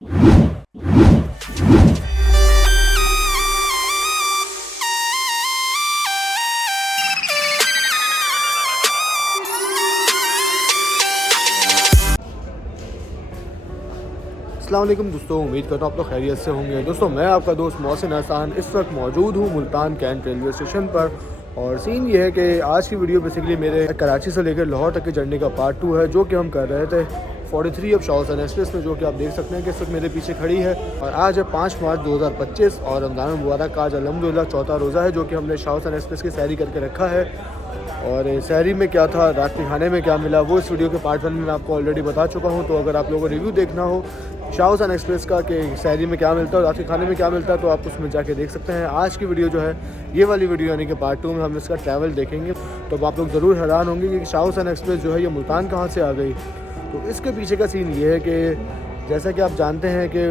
अस्सलाम वालेकुम दोस्तों, उम्मीद करता हूँ आप लोग खैरियत से होंगे। दोस्तों मैं आपका दोस्त मोहसिन एहसान इस वक्त मौजूद हूँ मुल्तान कैंट रेलवे स्टेशन पर। और सीन ये है कि आज की वीडियो बेसिकली मेरे कराची से लेकर लाहौर तक की जर्नी का पार्ट 2 है, जो कि हम कर रहे थे 43 ऑफ शाह हुसैन एक्सप्रेस में, जो कि आप देख सकते हैं कि इस वक्त मेरे पीछे खड़ी है। और आज है 5 मार्च 2025 और रमज़ान मुबारक का आज अल्हम्दुलिल्लाह चौथा रोज़ा है, जो कि हमने शाह हुसैन एक्सप्रेस की सैरी करके रखा है। और सहरी में क्या था, रात के खाने में क्या मिला, वो इस वीडियो के पार्ट 1 में मैं आपको ऑलरेडी बता चुका हूँ। तो अगर आप लोगों को रिव्यू देखना हो शाह हुसैन एक्सप्रेस का कि सहरी में क्या मिलता है और रात के खाने में क्या मिलता है, तो आप उसमें जाके देख सकते हैं। आज की वीडियो जो है ये वाली वीडियो यानी कि पार्ट 2 में हम इसका ट्रैवल देखेंगे। तो आप लोग ज़रूर हैरान होंगे कि शाह हुसैन एक्सप्रेस जो है ये मुल्तान कहाँ से आ गई। तो इसके पीछे का सीन ये है कि जैसा कि आप जानते हैं कि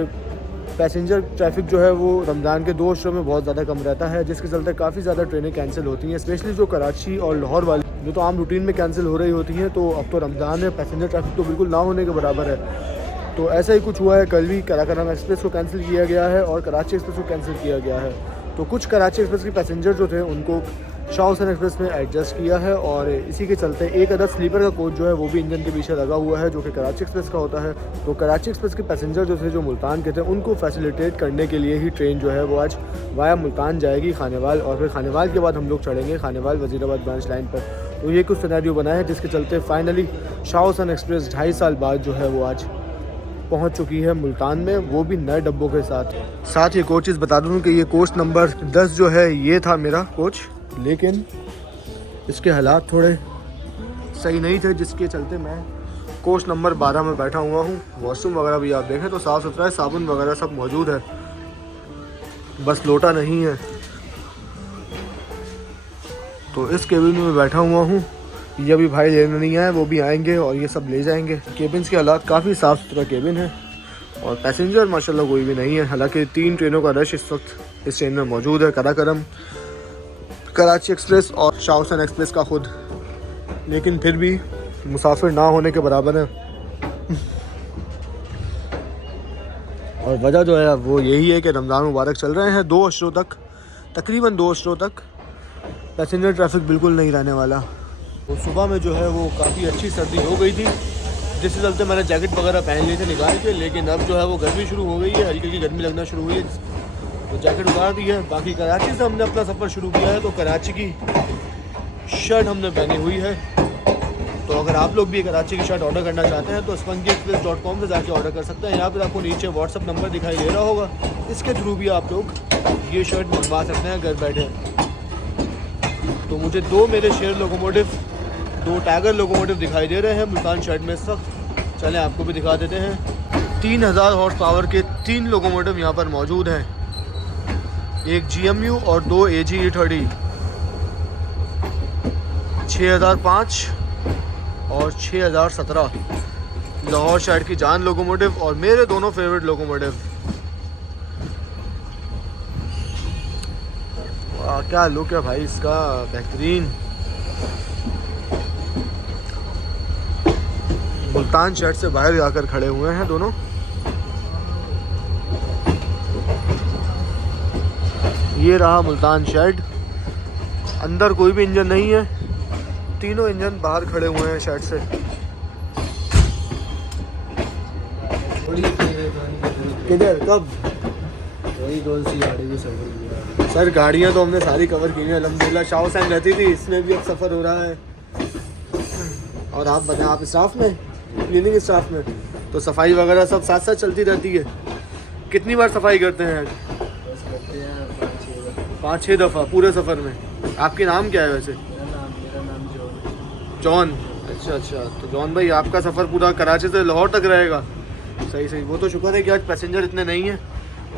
पैसेंजर ट्रैफिक जो है वो रमज़ान के 2 अशरों में बहुत ज़्यादा कम रहता है, जिसके चलते काफ़ी ज़्यादा ट्रेनें कैंसिल होती हैं, स्पेशली जो कराची और लाहौर वाली जो तो आम रूटीन में कैंसिल हो रही होती हैं। तो अब तो रमज़ान है, पैसेंजर ट्रैफिक तो बिल्कुल ना होने के बराबर है। तो ऐसा ही कुछ हुआ है, कल भी कराची एक्सप्रेस को कैंसिल किया गया है और कराची एक्सप्रेस को कैंसिल किया गया है। तो कुछ कराची एक्सप्रेस के पैसेंजर जो थे उनको शाह हुसैन एक्सप्रेस में एडजस्ट किया है और इसी के चलते एक अदद स्लीपर का कोच जो है वो भी इंजन के पीछे लगा हुआ है, जो कि कराची एक्सप्रेस का होता है। तो कराची एक्सप्रेस के पैसेंजर जो थे, जो मुल्तान के थे, उनको फैसिलिटेट करने के लिए ही ट्रेन जो है वो आज वाया मुल्तान जाएगी खानेवाल, और फिर खानेवाल के बाद हम लोग चढ़ेंगे खानेवाल वज़ीराबाद ब्रांच लाइन पर। तो ये कुछ सिनेरियो बना है जिसके चलते फाइनली शाह हुसैन एक्सप्रेस 2.5 साल बाद जो है वो आज पहुंच चुकी है मुल्तान में, वो भी नए डब्बों के साथ। ये कोचेस बता दूं कि ये कोच नंबर 10 जो है ये था मेरा कोच, लेकिन इसके हालात थोड़े सही नहीं थे, जिसके चलते मैं कोच नंबर 12 में बैठा हुआ हूँ। वॉशरूम वगैरह भी आप देखें तो साफ़ सुथरा है, साबुन वगैरह सब मौजूद है, बस लोटा नहीं है। तो इस केबिन में बैठा हुआ हूँ, ये भी भाई लेने नहीं आए, वो भी आएंगे और ये सब ले जाएंगे। केबिन्स के हालात काफ़ी साफ़ सुथरा केबिन है और पैसेंजर माशाल्लाह कोई भी नहीं है। हालांकि 3 ट्रेनों का रश इस वक्त इस ट्रेन में मौजूद है, कराकरम, कराची एक्सप्रेस और शाह हुसैन एक्सप्रेस का खुद, लेकिन फिर भी मुसाफिर ना होने के बराबर है। और वजह जो है वो यही है कि रमज़ान मुबारक चल रहे हैं 2 अशरों तक, तकरीबन 2 अशरों तक पैसेंजर ट्रैफिक बिल्कुल नहीं रहने वाला। तो सुबह में जो है वो काफ़ी अच्छी सर्दी हो गई थी, जिसके चलते मैंने जैकेट वगैरह पहन लिए थे निकाल के, लेकिन अब जो है वो गर्मी शुरू हो गई है, हल्की हल्की गर्मी लगना शुरू हुई है, तो जैकेट उतार दी है। बाकी कराची से हमने अपना सफ़र शुरू किया है, तो कराची की शर्ट हमने पहनी हुई है। तो अगर आप लोग भी कराची की शर्ट ऑर्डर करना चाहते हैं तो spunkyexpress.com से जाके ऑर्डर कर सकते हैं। यहाँ पर आपको नीचे व्हाट्सअप नंबर दिखाई दे रहा होगा, इसके थ्रू भी आप लोग ये शर्ट मंगवा सकते हैं घर बैठे। तो मुझे 2 मेरे शेयर लोकोमोटिव, 2 टाइगर लोकोमोटिव दिखाई दे रहे हैं मुल्तान शर्ट में इस वक्त। चलें आपको भी दिखा देते हैं। 3000 हॉर्स पावर के 3 लोकोमोटिव यहाँ पर मौजूद हैं, एक GMU और 2 AGE30, 6005 और 6017 लाहौर शहर की जान लोकोमोटिव और मेरे दोनों फेवरेट लोकोमोटिव। क्या लुक है भाई इसका, बेहतरीन। मुल्तान शहर से बाहर जाकर खड़े हुए हैं दोनों। ये रहा मुल्तान शेड, अंदर कोई भी इंजन नहीं है, तीनों इंजन बाहर खड़े हुए हैं शेड से। किधर कब वही कौन सी गाड़ी में सफर किया? सर गाड़ियाँ तो हमने सारी कवर की हैं अल्हम्दुलिल्लाह। शाह हुसैन रहती थी, इसमें भी अब सफ़र हो रहा है। और आप बताएं, आप स्टाफ में, क्लीनिंग स्टाफ में, तो सफाई वगैरह सब साथ साथ चलती रहती है। कितनी बार सफाई करते हैं? 5-6 दफ़ा पूरे सफ़र में। आपके नाम क्या है वैसे? मेरा नाम जॉन। अच्छा, तो जॉन भाई आपका सफ़र पूरा कराची से लाहौर तक रहेगा? सही। वो तो शुक्र है कि आज पैसेंजर इतने नहीं हैं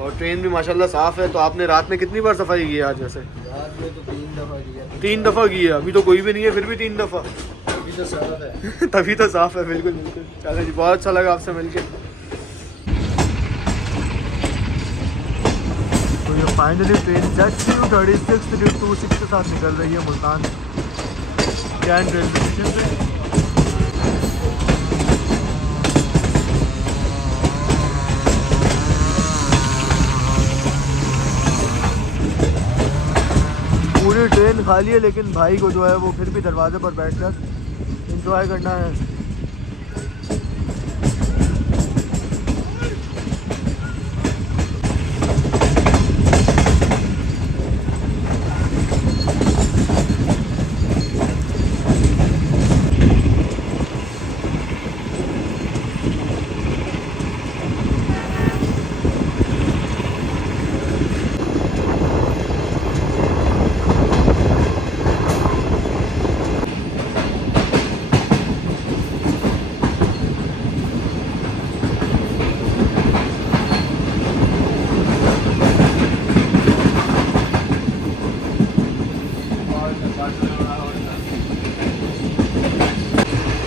और ट्रेन भी माशाल्लाह साफ़ है। तो आपने रात में कितनी बार सफाई की है आज? वैसे रात में तो 3 दफ़ा किया। 3 दफ़ा की है? अभी तो कोई भी नहीं है, फिर भी 3 दफ़ा। अभी तो साफ है। तभी तो साफ़ है, बिल्कुल। चलो जी, बहुत अच्छा लगा आपसे मिलके। तो ये फाइनली ट्रेन ZCU36 के साथ निकल रही है मुल्तान कैंट रेलवे स्टेशन से। ट्रेन खाली है, लेकिन भाई को जो है वो फिर भी दरवाजे पर बैठकर एंजॉय करना है।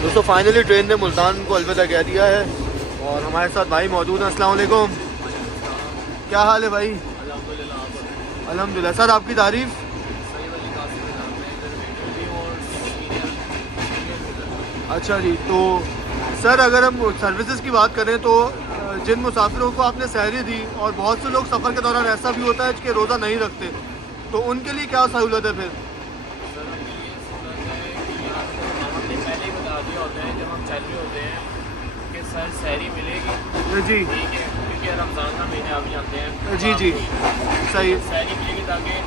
दोस्तों फाइनली ट्रेन ने मुल्तान को अलविदा कह दिया है और हमारे साथ भाई मौजूद हैं। अस्सलाम वालेकुम, क्या हाल है भाई? अल्हम्दुलिल्लाह। सर आपकी तारीफ? अच्छा जी, तो सर अगर हम सर्विसेज की बात करें तो जिन मुसाफिरों को आपने सहरी दी, और बहुत से लोग सफ़र के दौरान ऐसा भी होता है कि रोज़ा नहीं रखते, तो उनके लिए क्या सहूलत है फिर? पहले ही बता दिया होता है जब हम चल रहे होते हैं कि सर सहरी मिलेगी, जी ठीक है, क्योंकि रमज़ान का महीने आप जानते हैं। जी जी सही है। सहरी मिलेगी ताकि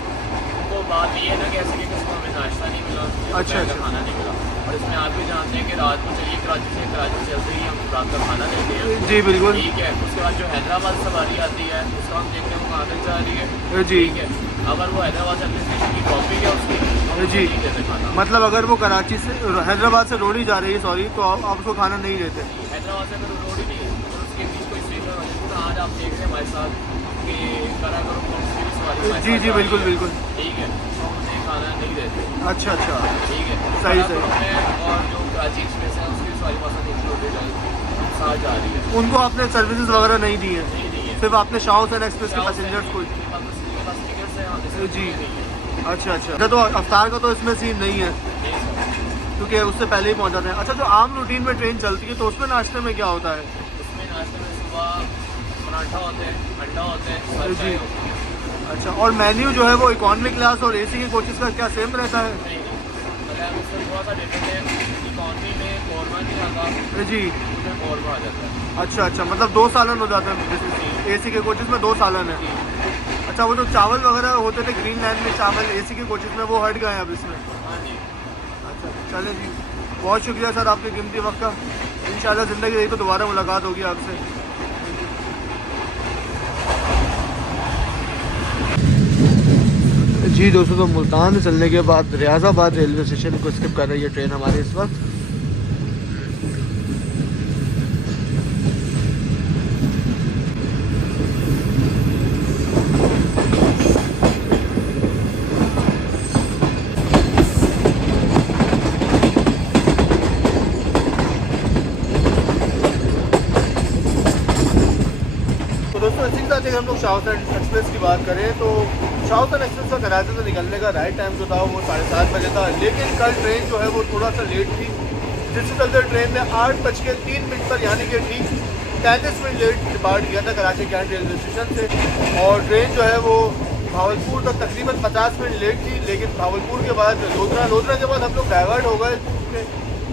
उनको बात ये ना कह सके कि उसको हमें नाश्ता नहीं मिला, अच्छा, दोपहर का खाना नहीं मिला। और इसमें आप भी जानते हैं कि रात को चलिए कराची चलते ही हम रात का खाना लेते हैं, जी बिल्कुल। ठीक है। उसके बाद जो हैदराबाद सवारी आती है उसका हम देखते हैं वो कहाँ तक जा रही है, जी ठीक है। अगर वो हैदराबाद से अपने स्टेशन की कॉपी है उसकी, हम जी। नहीं देते खाना। मतलब अगर वो कराची से हैदराबाद से रोड़ी जा रही है, सॉरी, तो आप उसको खाना नहीं देते? हैदराबाद से अगर रोड ही नहीं है और उसके बीच कोई स्टेशन हो जाए, तो आज आप देख रहे हैं हमारे साथ कि काराकोरम पहुंच की सवारी हमारे जी साथ जी जा रही बिल्कुल है, बिल्कुल। ठीक है। हम उन्हें खाना नहीं देते, अच्छा अच्छा, ठीक है। सही काराकोरम में और जो कराची एक्सप्रेस है उसकी सवारी पास दूसरी रोड साथ जा रही है, उनको आपने सर्विसेज वगैरह नहीं दी है? नहीं दी है। सिर्फ आपने शाह हुसैन एक्सप्रेस के पैसेंजर्स को? टिकट्स है यहाँ से जी। नहीं है। अच्छा अच्छा, तो अफ्तार का तो इसमें सीन नहीं है नहीं सर, क्योंकि उससे पहले ही पहुंच जाते हैं। अच्छा, जो आम रूटीन में ट्रेन चलती है तो उसमें नाश्ते में क्या होता है? उसमें नाश्ते में सुबह पराठा होते हैं, अंडा होता है, साथ जी। चाय होती है। अच्छा, और मेन्यू जो है वो इकॉनमी क्लास और एसी के कोचेस का क्या सेम रहता है? नहीं मतलब उसमें थोड़ा सा डिफरेंट है। इकॉनमी में कौरमा नहीं आता, जी। उसमें कौरमा आ जाता है। अच्छा अच्छा, मतलब 2 सालन हो जाता है एसी के कोचेस में, 2 सालन है। अच्छा, वो जो चावल वगैरह होते थे ग्रीन लाइन में चावल एसी के कोचेस में, वो हट गए हैं अब इसमें? हाँ जी। अच्छा चले जी, बहुत शुक्रिया सर आपके कीमती वक्त का। इंशाल्लाह ज़िंदगी रही तो दोबारा मुलाकात होगी आपसे। जी दोस्तों, तो मुल्तान से चलने के बाद रियाजाबाद रेलवे स्टेशन को स्किप कर रही है ट्रेन हमारी इस वक्त। तो दोस्तों इसी के साथ अगर हम लोग शाह हुसैन एक्सप्रेस की बात करें तो शाह हुसैन एक्सप्रेस का कराची से निकलने का राइट टाइम जो था वो 7:30 बजे था, लेकिन कल ट्रेन जो है वो थोड़ा सा लेट थी, जिससे चलते ट्रेन ने 8:03 पर यानी कि ठीक 33 मिनट लेट डिपार्ट किया था कराची कैंट रेलवे स्टेशन से। और ट्रेन जो है वो भावलपुर तक तकरीबन 50 मिनट लेट थी, लेकिन भावलपुर के बाद लोधरा के बाद हम लोग डाइवर्ट हो गए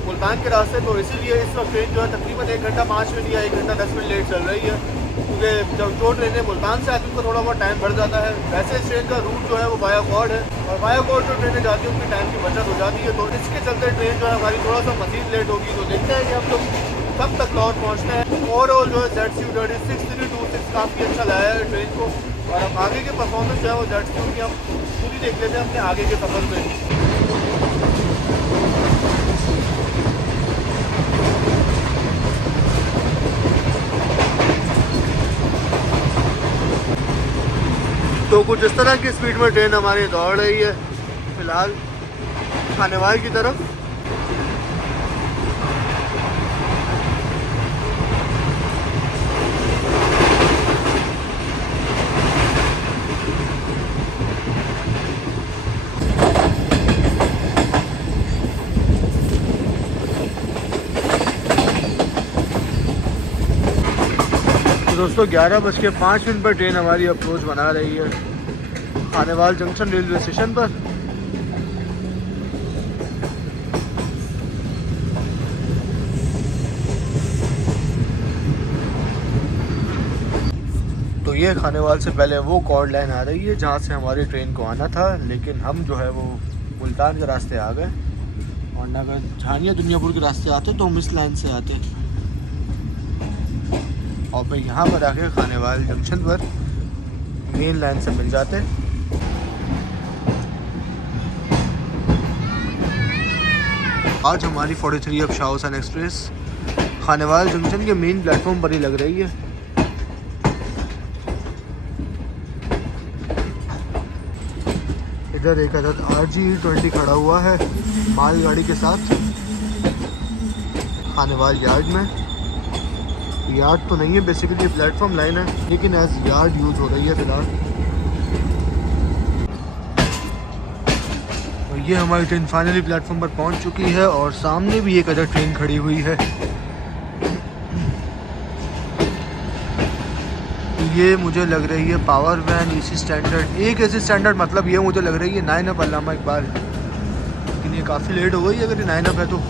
मुल्तान के रास्ते, तो इसीलिए इस वक्त ट्रेन जो है तकरीबन 1 घंटा 5 मिनट या 1 घंटा 10 मिनट लेट चल रही है, क्योंकि जब जो ट्रेनें मुल्तान से आती हैं उनको थोड़ा बहुत टाइम बढ़ जाता है। वैसे इस ट्रेन का रूट जो है वो वाया कॉर्ड है, और वाया कॉर्ड जो ट्रेनें जाती हैं उनकी टाइम की बचत हो जाती है, तो इसके चलते ट्रेन जो है हमारी थोड़ा सा मज़ीद लेट होगी। तो देखते हैं कि हम लोग कब तक लाहौर पहुँचते हैं। ओवरऑल जो है ZCU-6326 काफ़ी अच्छा लाया है ट्रेन को, और हम आगे के परफॉर्मेंस जो है वो ZCU की हम पूरी देख लेते हैं अपने आगे के सफ़र में। तो कुछ इस तरह की स्पीड में ट्रेन हमारी दौड़ रही है फ़िलहाल खानेवाल की तरफ। तो दोस्तों 11:05 पर ट्रेन हमारी अप्रोच बना रही है खानेवाल जंक्शन रेलवे स्टेशन पर। तो ये खानेवाल से पहले वो कॉर्ड लाइन आ रही है जहाँ से हमारी ट्रेन को आना था, लेकिन हम जो है वो मुल्तान के रास्ते आ गए। और अगर झानिया दुनियापुर के रास्ते आते तो हम इस लाइन से आते और फिर यहाँ पर आके खानेवाल जंक्शन पर मेन लाइन से मिल जाते। आज हमारी 43 अब शाह हुसैन एक्सप्रेस खानेवाल जंक्शन के मेन प्लेटफॉर्म पर ही लग रही है। इधर एक अदद RG20 खड़ा हुआ है मालगाड़ी के साथ खानेवाल यार्ड में। यार्ड तो नहीं है, बेसिकली प्लेटफॉर्म लाइन है, लेकिन एज यार्ड यूज हो रही है फिलहाल। और ये हमारी ट्रेन फाइनली प्लेटफॉर्म पर पहुंच चुकी है और सामने भी एक अदर ट्रेन खड़ी हुई है। ये मुझे लग रही है पावर वैन AC स्टैंडर्ड। एक AC स्टैंडर्ड मतलब ये मुझे लग रही है 9 अप अल्लामा इकबाल, लेकिन ये काफ़ी लेट हो गई अगर ये 9 अप है तो।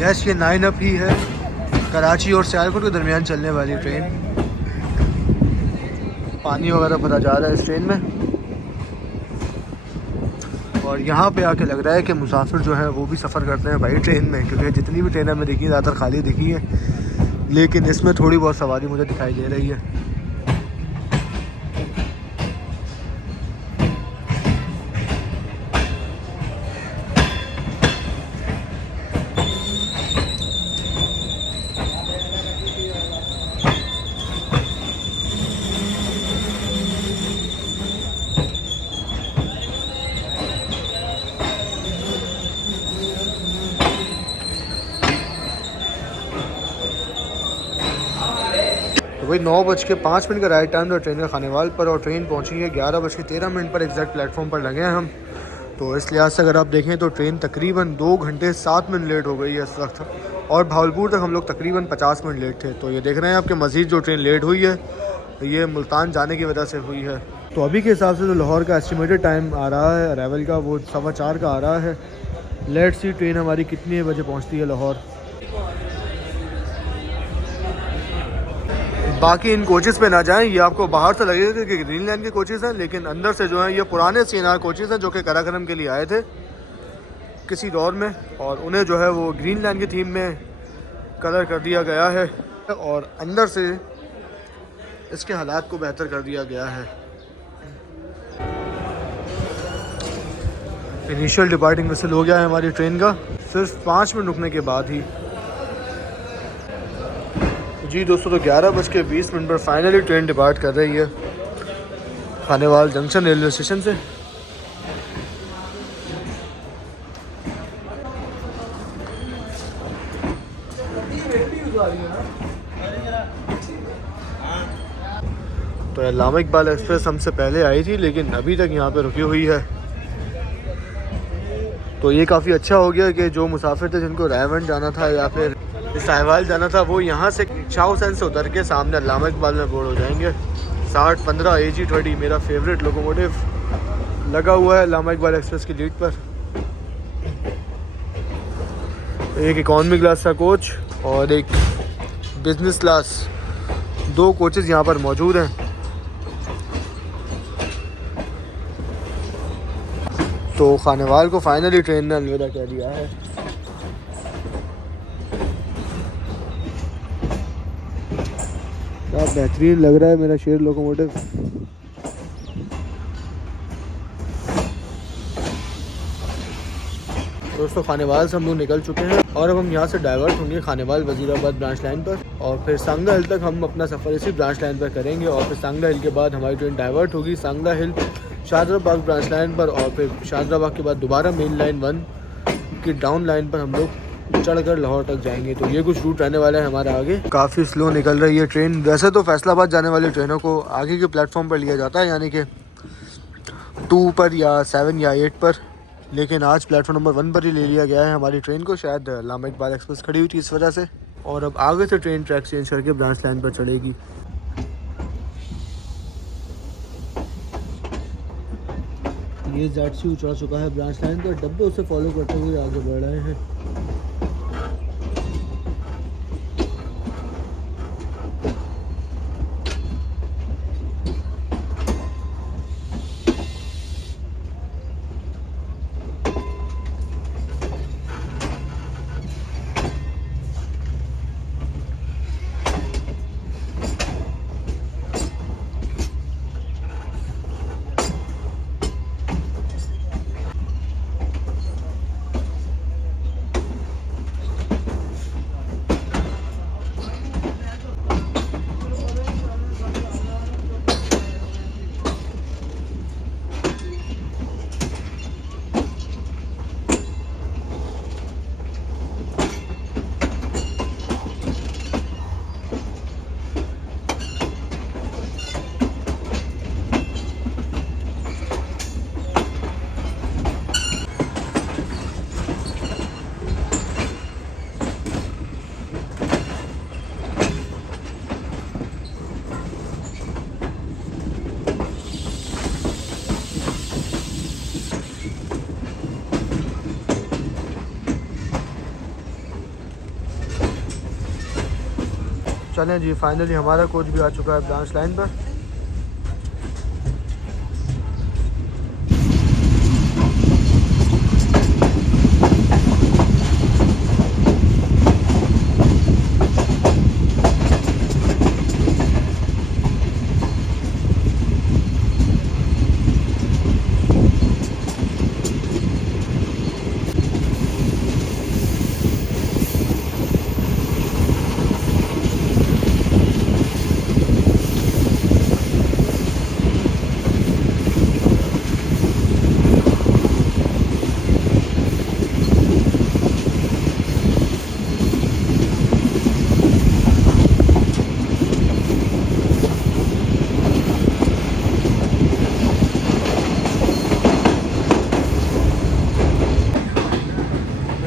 यस, ये 9 अप ही है। कराची और सियालकोट के दरमियान चलने वाली ट्रेन। पानी वगैरह भरा जा रहा है इस ट्रेन में और यहाँ पे आके लग रहा है कि मुसाफिर जो है वो भी सफ़र करते हैं भाई ट्रेन में, क्योंकि जितनी भी ट्रेनें हमें दिखी ज़्यादातर खाली दिखी है, लेकिन इसमें थोड़ी बहुत सवारी मुझे दिखाई दे रही है। वही 9:05 का राइट टाइम था ट्रेन का खानेवाल पर और ट्रेन पहुंची है 11:13 पर एग्जैक्ट प्लेटफॉर्म पर लगे हैं हम। तो इस लिहाज से अगर आप देखें तो ट्रेन तकरीबन 2 घंटे 7 मिनट लेट हो गई है इस वक्त, और भावलपुर तक हम लोग तकरीबन 50 मिनट लेट थे। तो ये देख रहे हैं आपके मज़ीद जो ट्रेन लेट हुई है ये मुल्तान जाने की वजह से हुई है। तो अभी के हिसाब से जो लाहौर का एस्टिमेटेड टाइम आ रहा है अराइवल का वो 4:15 का आ रहा है। लेट्स सी ट्रेन हमारी कितने बजे पहुँचती है लाहौर। बाकी इन कोचेस पे ना जाएं, ये आपको बाहर से लगेगा कि ग्रीन लाइन के कोचेस हैं, लेकिन अंदर से जो हैं ये पुराने CNR कोचेस हैं जो कि कराकरम के लिए आए थे किसी दौर में, और उन्हें जो है वो ग्रीन लाइन की थीम में कलर कर दिया गया है और अंदर से इसके हालात को बेहतर कर दिया गया है। इनिशियल डिपार्टिंग विसल हो गया है हमारी ट्रेन का, सिर्फ 5 मिनट रुकने के बाद ही। जी दोस्तों, तो 11:20 पर फाइनली ट्रेन डिपार्ट कर रही है खानेवाल जंक्शन रेलवे स्टेशन से। तो अल्लामा इकबाल एक्सप्रेस हमसे पहले आई थी, लेकिन अभी तक यहाँ पे रुकी हुई है। तो ये काफ़ी अच्छा हो गया कि जो मुसाफिर थे जिनको रायवंड जाना था या फिर साहिवाल जाना था वो यहाँ से शाह हुसैन से उतर के सामने अल्लामा इकबाल में बोर्ड हो जाएंगे। 6015 AG20 मेरा फेवरेट लोकोमोटिव लगा हुआ है अल्लामा इकबाल एक्सप्रेस की लीड पर। एक इकॉनमी क्लास का कोच और एक बिजनेस क्लास, 2 कोचेज़ यहाँ पर मौजूद हैं। तो खानेवाल को फाइनली ट्रेन ने अलविदा कह दिया है। क्या बेहतरीन लग रहा है मेरा शेर लोकोमोटिव। दोस्तों खानेवाल से हम लोग निकल चुके हैं और अब हम यहाँ से डाइवर्ट होंगे खानेवाल वजीराबाद ब्रांच लाइन पर, और फिर सांगला हिल तक हम अपना सफ़र इसी ब्रांच लाइन पर करेंगे। और फिर सांगला हिल के बाद हमारी ट्रेन डाइवर्ट होगी सांगला हिल शाहजराबाग ब्रांच लाइन पर, और फिर शाहजराबाग के बाद दोबारा मेन लाइन 1 की डाउन लाइन पर हम लोग चढ़कर लाहौर तक जाएंगे। तो ये कुछ रूट रहने वाला है हमारा आगे। काफ़ी स्लो निकल रही है ट्रेन। वैसे तो फैसलाबाद जाने वाली ट्रेनों को आगे के प्लेटफॉर्म पर लिया जाता है, यानी कि 2 पर या 7 या 8 पर, लेकिन आज प्लेटफॉर्म नंबर 1 पर ही ले लिया गया है हमारी ट्रेन को। शायद अल्लामा इकबाल एक्सप्रेस खड़ी हुई थी इस वजह से, और अब आगे से ट्रेन ट्रैक चेंज करके ब्रांच लाइन पर चढ़ेगी। ये ZC चढ़ चुका है ब्रांच लाइन पर, डब्बे उसे फॉलो करते हुए आगे बढ़ रहे हैं। चलें जी, फाइनली हमारा कोच भी आ चुका है ब्रांच लाइन पर।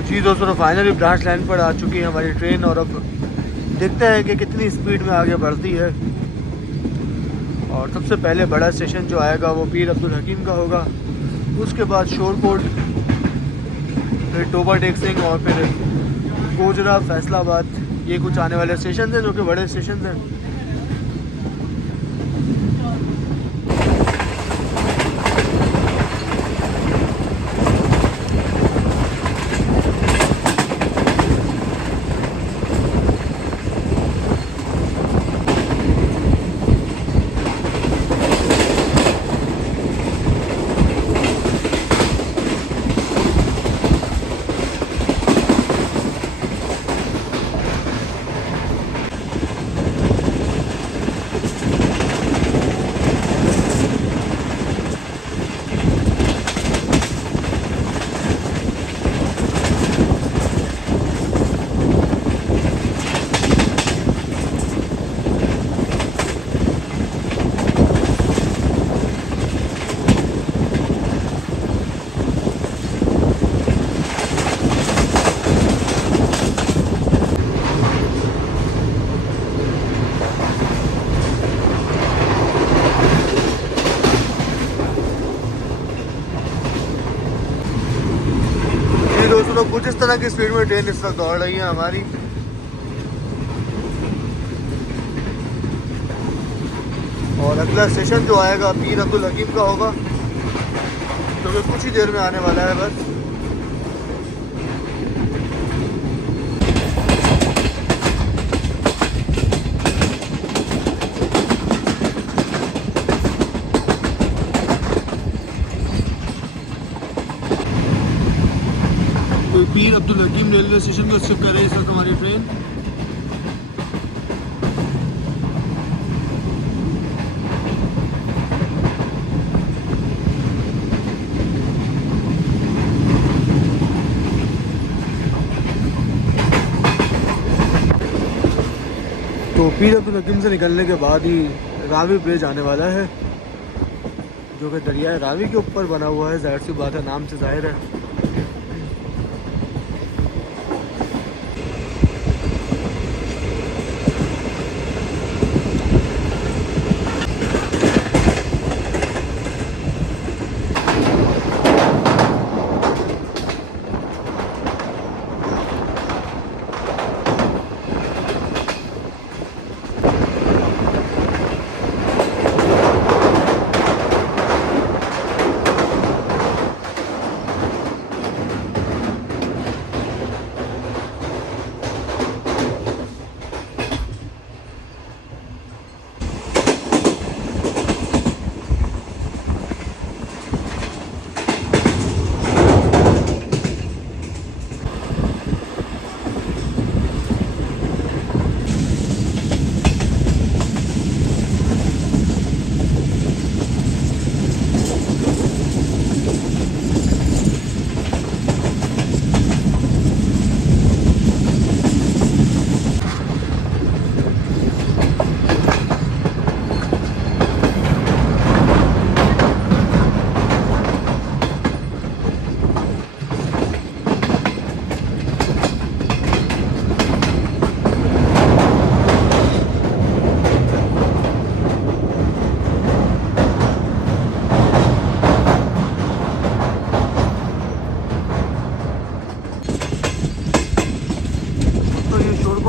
जी दोस्तों, फाइनली ब्रांच लाइन पर आ चुकी है हमारी ट्रेन और अब देखते हैं कि कितनी स्पीड में आगे बढ़ती है। और सबसे पहले बड़ा स्टेशन जो आएगा वो पीर अब्दुल हकीम का होगा, उसके बाद शोरकोट, फिर टोबा टेक सिंह और फिर गोजरा, फैसलाबाद। ये कुछ आने वाले स्टेशन हैं जो कि बड़े स्टेशन हैं। दोस्तों, कुछ इस तरह की स्पीड में ट्रेन इस वक्त दौड़ रही है हमारी। और अगला स्टेशन जो आएगा पीर अब्दुल हकीम का होगा, जो कि कुछ ही देर में आने वाला है बस। तो पीर अब्दुल हकीम रेलवे स्टेशन को शिफ्ट कर रही है इस वक्त हमारी ट्रेन। तो पीर अब्दुल हकीम से निकलने के बाद ही रावी ब्रिज आने वाला है, जो कि दरिया रावी के ऊपर बना हुआ है। जाहिर सी बात है, नाम से जाहिर है।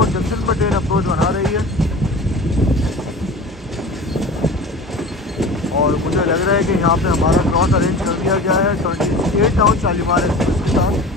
जंक्शन पर ट्रेन अप्रोच बना रही है। और मुझे लग रहा है कि यहाँ पे हमारा क्रॉस अरेंज कर दिया गया है 28 टाउन शालीमार एक्सप्रेस के साथ।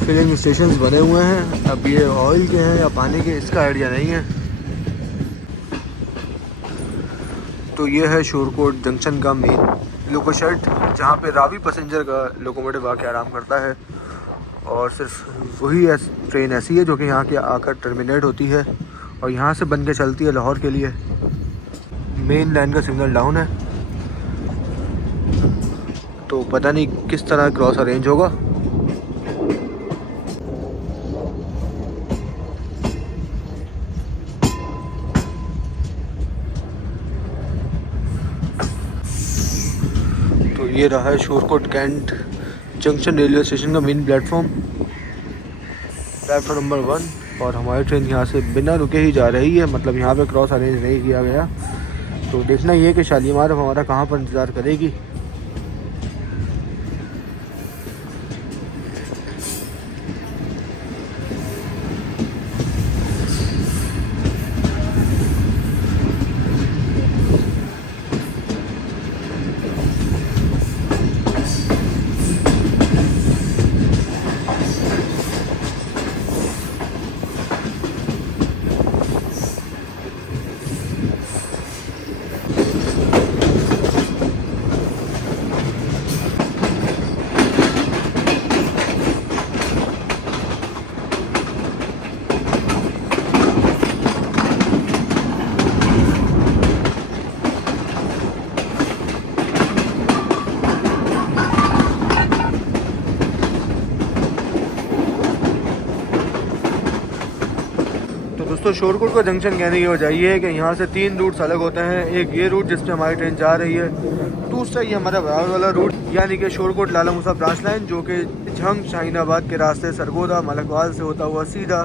फिलिंग स्टेशंस बने हुए हैं, अब ये ऑयल के हैं या पानी के इसका आइडिया नहीं है। तो ये है शोरकोट जंक्शन का मेन लोको शेड, जहाँ पे रावी पैसेंजर का लोकोमोटिव आके आराम करता है। और सिर्फ वही ट्रेन ऐसी है जो कि यहाँ के आकर टर्मिनेट होती है और यहाँ से बन के चलती है लाहौर के लिए। मेन लाइन का सिग्नल डाउन है, तो पता नहीं किस तरह क्रॉस अरेंज होगा। तो ये रहा है Shorkot cantt junction railway station का मेन प्लेटफॉर्म नंबर 1। और हमारी ट्रेन यहाँ से बिना रुके ही जा रही है, मतलब यहाँ पे क्रॉस अरेंज नहीं किया गया। तो देखना ये कि शालीमार अब हमारा कहाँ पर इंतज़ार करेगी। दोस्तों शोरकोट का जंक्शन कहने की वजह ये है कि यहाँ से 3 रूट्स अलग होते हैं। एक ये रूट जिस पे हमारी ट्रेन जा रही है, दूसरा ये हमारा बराबर वाला रूट यानी कि शोरकोट लाला मूसा ब्रांच लाइन, जो कि झंग शाहीनाबाद के रास्ते सरगोदा मलकवाल से होता हुआ सीधा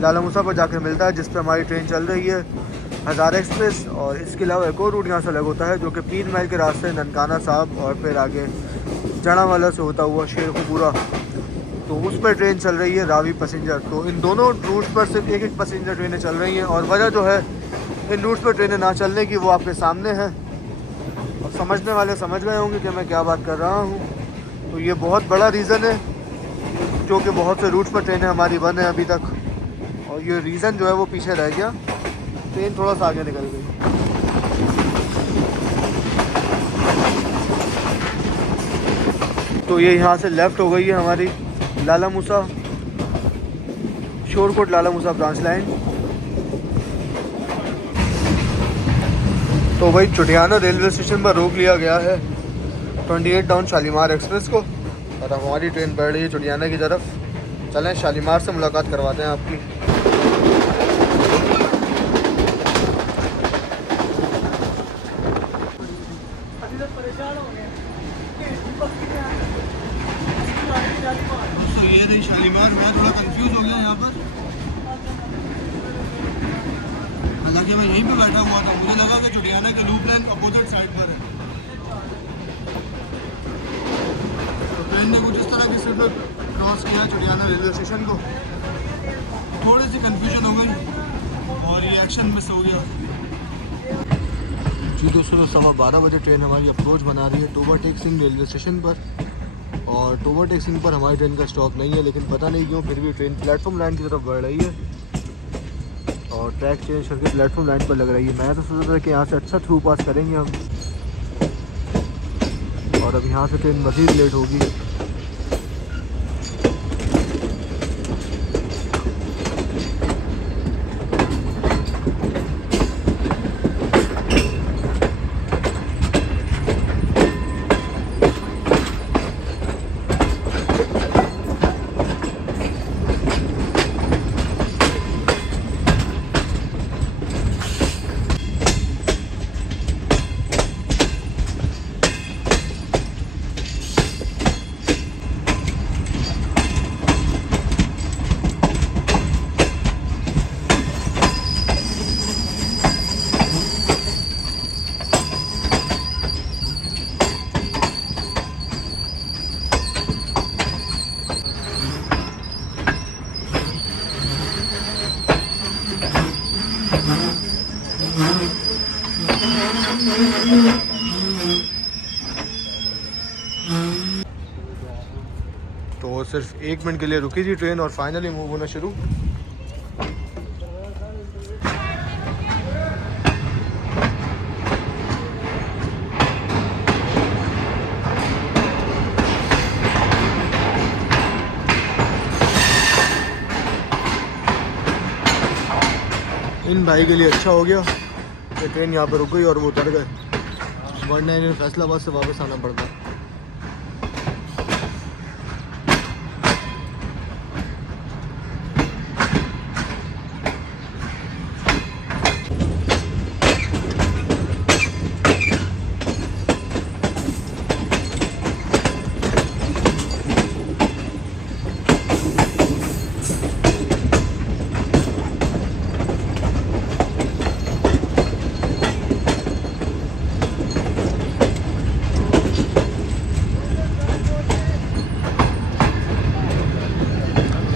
लाला मूसा पर जाकर मिलता है, जिस पे हमारी ट्रेन चल रही है हज़ार एक्सप्रेस। और इसके अलावा एक और रूट यहाँ से अलग होता है जो कि 3 माइल के रास्ते ननकाना साहब और फिर आगे जड़ावाला से होता हुआ शेरखपुरा, तो उस पर ट्रेन चल रही है रावी पैसेंजर। तो इन दोनों रूट पर सिर्फ एक पैसेंजर ट्रेनें चल रही हैं और वजह जो है इन रूट्स पर ट्रेनें ना चलने की वो आपके सामने है और समझने वाले समझ गए होंगे कि मैं क्या बात कर रहा हूँ। तो ये बहुत बड़ा रीज़न है जो कि बहुत से रूट्स पर ट्रेनें हमारी बंद हैं अभी तक, और ये रीज़न जो है वो पीछे रह गया, ट्रेन थोड़ा सा आगे निकल गई। तो ये यहाँ से लेफ़्ट हो गई है हमारी लाला मूसा शोरकोट लाला मूसा ब्रांच लाइन। तो भाई चुटियाना रेलवे स्टेशन पर रोक लिया गया है 28 टाउन शालीमार एक्सप्रेस को, और हमारी ट्रेन बढ़ रही है चुटियाना की तरफ। चलें शालीमार से मुलाकात करवाते हैं आपकी। तो ये रही शालीमार। मैं थोड़ा कंफ्यूज हो गया यहाँ पर, हालांकि मैं यहीं पे बैठा हुआ था, मुझे लगा कि चुटियाना के लूप लाइन अपोजिट साइड पर है। तो ट्रेन ने कुछ इस तरह की सिर्फ क्रॉस किया चुटियाना रेलवे स्टेशन को, थोड़ी सी कंफ्यूजन हो गई और ये एक्शन मिस हो गया। जी दोस्तों, 12:15 बजे ट्रेन हमारी अप्रोच बना रही है टोबा टेक सिंह रेलवे स्टेशन पर, और टोबा टेक सिंह पर हमारी ट्रेन का स्टॉप नहीं है, लेकिन पता नहीं क्यों फिर भी ट्रेन प्लेटफॉर्म लाइन की तरफ बढ़ रही है और ट्रैक चेंज करके प्लेटफॉर्म लाइन पर लग रही है। मैं तो सोच रहा था कि यहाँ से अच्छा थ्रू पास करेंगे हम, और अब यहाँ से ट्रेन मज़ीद लेट होगी। तो सिर्फ 1 मिनट के लिए रुकी थी ट्रेन और फाइनली मूव होना शुरू। इन भाई के लिए अच्छा हो गया कि ट्रेन यहाँ पर रुक गई और वो उतर गए, वरना इन्हें फैसलाबाद से वापस आना पड़ता।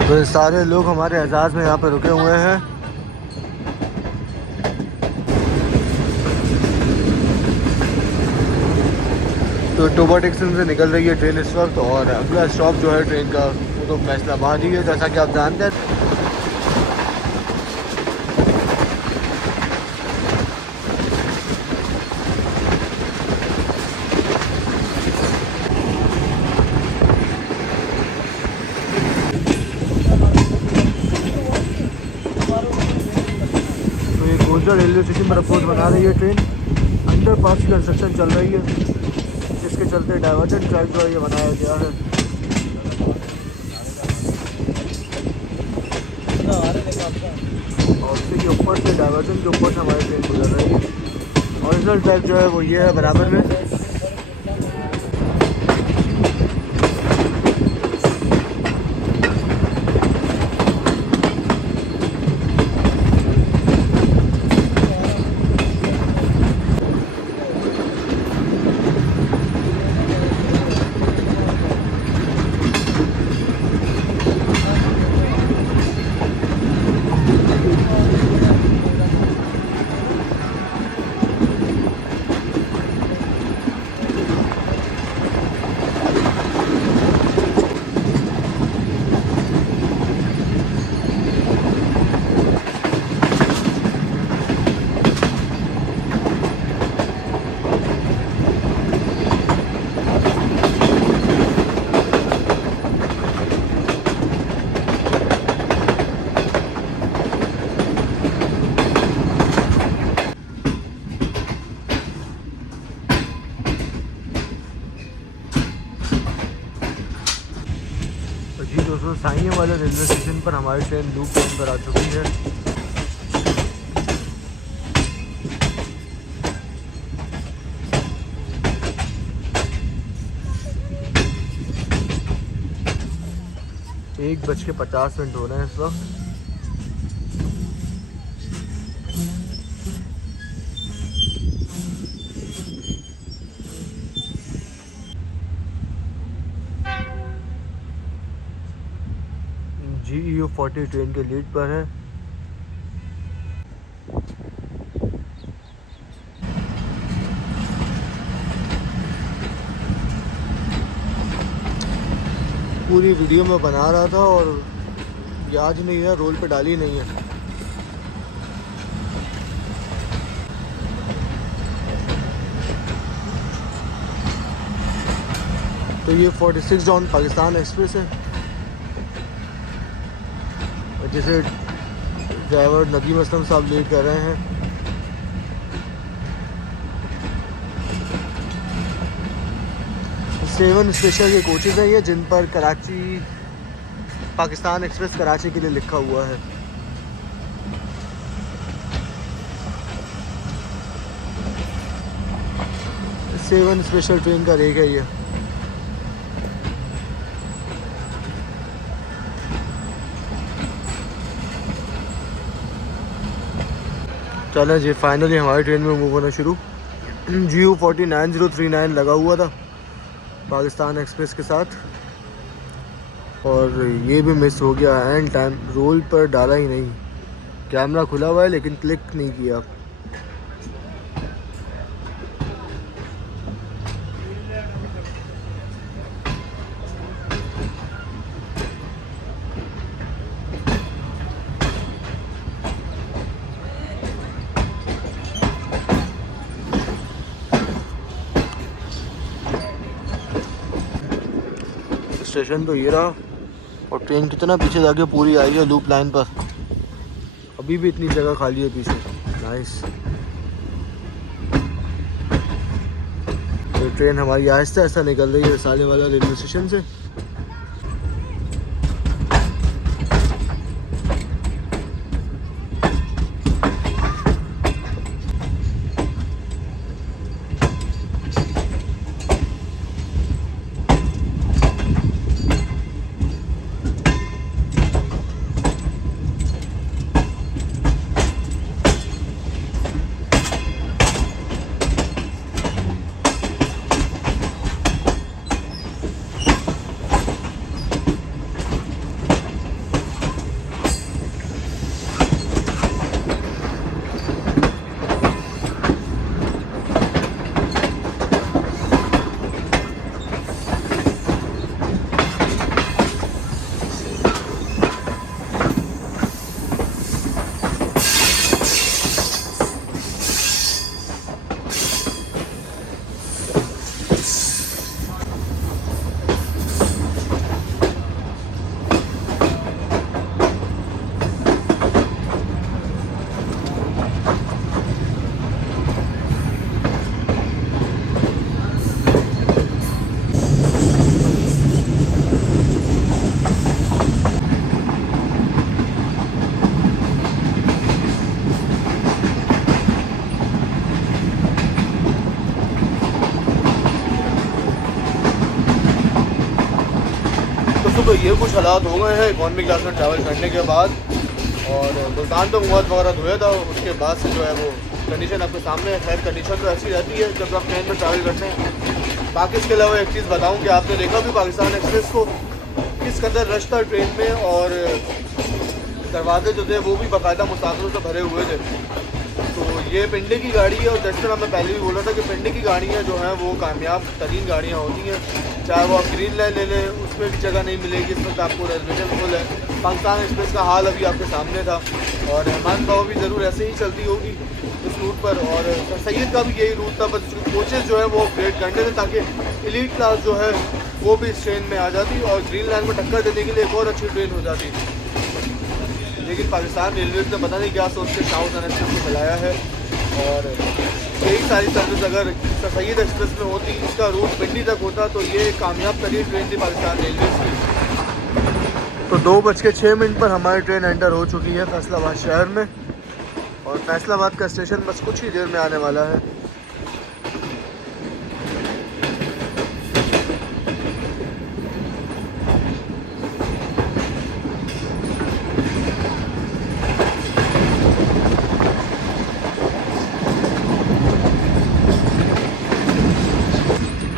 तो सारे लोग हमारे एजाज़ में यहाँ पे रुके हुए हैं। तो टोबा टेक्सन से निकल रही है ट्रेन इस वक्त और अगला स्टॉप जो है ट्रेन का वो तो फैसलाबाद ही है, जैसा कि आप जानते हैं। रेलवे स्टेशन पर अप्रोच बना रही है ट्रेन। अंडरपास की कंस्ट्रक्शन चल रही है, जिसके चलते डाइवर्जन ट्रैक जो है ये बनाया गया है। और उसी के ऊपर से डाइवर्जन के ऊपर से हमारी ट्रेन गुजर रही है। ओरिजिनल ट्रैक जो है वो ये है बराबर में। जी दोस्तों, साइया वाले रेलवे स्टेशन पर हमारी ट्रेन लूप ट्रेन पर आ चुकी है। एक 1:50 हो रहे हैं इस वक्त। GEO40 ट्रेन के लीड पर है। पूरी वीडियो में बना रहा था और याद नहीं है, रोल पे डाली नहीं है। तो ये 46 जॉन पाकिस्तान एक्सप्रेस है, जिसे ड्राइवर नदीम असलम साहब लीड कर रहे हैं। सेवन स्पेशल के कोचेज़ हैं ये, जिन पर कराची पाकिस्तान एक्सप्रेस कराची के लिए लिखा हुआ है। सेवन स्पेशल ट्रेन का रेक है ये। चलें जी, फाइनली हमारी ट्रेन में मूव होना शुरू। GEO40 9039 लगा हुआ था पाकिस्तान एक्सप्रेस के साथ, और ये भी मिस हो गया एंड टाइम। रोल पर डाला ही नहीं, कैमरा खुला हुआ है लेकिन क्लिक नहीं किया। स्टेशन तो ये रहा, और ट्रेन कितना पीछे जाके पूरी आई है लूप लाइन पर। अभी भी इतनी जगह खाली है पीछे। नाइस। तो ट्रेन हमारी आहिस्ता आहिस्ता निकल रही है रसाले वाला रेलवे स्टेशन से। तो ये कुछ हालात हो गए हैं इकॉनमी क्लास में ट्रैवल करने के बाद। और मुल्तान तो मुँह वगैरह धोया था, उसके बाद से जो है वो कंडीशन आपके सामने है। खैर कंडीशन तो ऐसी रहती है जब आप ट्रेन में ट्रैवल करते हैं। बाकी इसके अलावा एक चीज़ बताऊं कि आपने देखा भी पाकिस्तान एक्सप्रेस को किस कदर रश था ट्रेन में, और दरवाजे जो थे वो भी बाकायदा मुसाफिरों से भरे हुए थे। तो ये पिंडे की गाड़ी है, और जैसे तरह मैं पहले भी बोला था कि पिंडे की गाड़ियाँ जो हैं वो कामयाब तरीन गाड़ियाँ होती हैं। चाहे वो आप ग्रीन लाइन ले लें, उसमें भी जगह नहीं मिलेगी। इस वक्त आपको रिजर्वेशन फुल है। पाकिस्तान एक्सप्रेस का हाल अभी आपके सामने था, और रहमान बाबा भी ज़रूर ऐसे ही चलती होगी इस रूट पर। और सैयद का भी यही रूट था, बस कोचेज़ जो है वो अपग्रेड करने थे ताकि एलीट क्लास जो है वो भी इस ट्रेन में आ जाती और ग्रीन लाइन में टक्कर देने के लिए एक और अच्छी ट्रेन हो जाती। लेकिन पाकिस्तान रेलवेज़ ने पता नहीं क्या सोच के शाहजहां एक्सप्रेस को चलाया है, और यही सारी सर्विस अगर सैयद एक्सप्रेस में होती, इसका रूट पिंडी तक होता, तो ये कामयाब तरीन ट्रेन थी पाकिस्तान रेलवेज़ की। तो 2:06 पर हमारी ट्रेन एंटर हो चुकी है फैसलाबाद शहर में, और फैसलाबाद का स्टेशन बस कुछ ही देर में आने वाला है।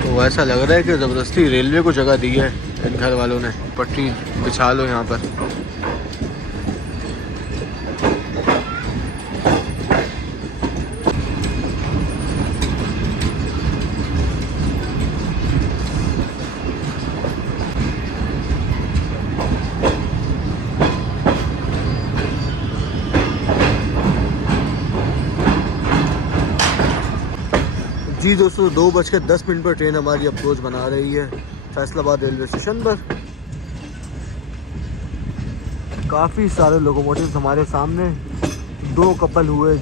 तो ऐसा लग रहा है कि ज़बरदस्ती रेलवे को जगह दी है इन घर वालों ने, पटरी बिछा लो यहाँ पर। जी दोस्तों, 2:10 पर ट्रेन हमारी अप्रोच बना रही है फैसलाबाद रेलवे स्टेशन पर। काफ़ी सारे लोकोमोटिव्स हमारे सामने, 2 कपल हुए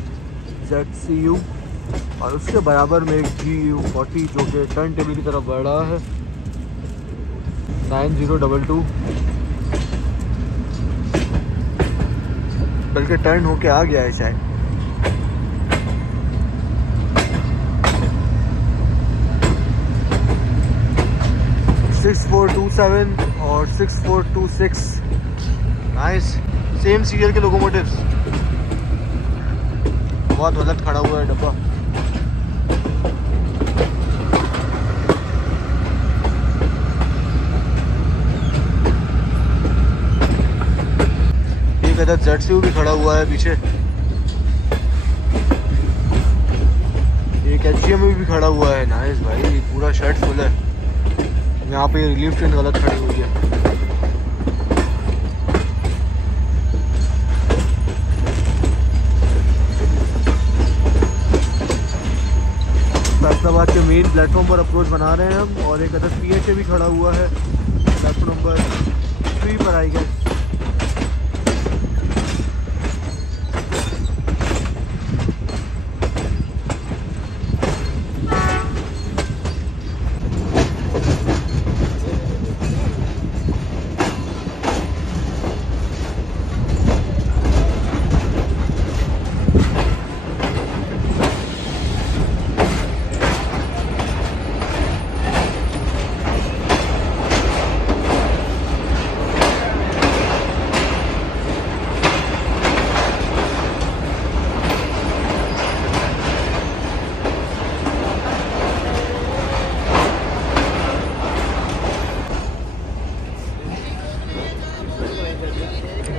ZCU, और उसके बराबर में एक GU40 जो कि टर्न टेबल की तरफ बढ़ रहा है। 9022 बल्कि टर्न होके आ गया है शायद। Six 6427 और 6426 नाइस, सेम सीरियल के लोकोमोटिव्स। बहुत गलत खड़ा हुआ है डब्बा। एक अदद ZCU भी खड़ा हुआ है पीछे, एक HGM भी खड़ा हुआ है। नाइस भाई, पूरा शर्ट फुल है। यहाँ पे रिलीफ ट्रेन गलत खड़ी हुई है। फैसलाबाद के मेन प्लेटफॉर्म पर अप्रोच बना रहे हैं हम, और एक अदद PHA भी खड़ा हुआ है प्लेटफॉर्म नंबर 3 पर आई गए।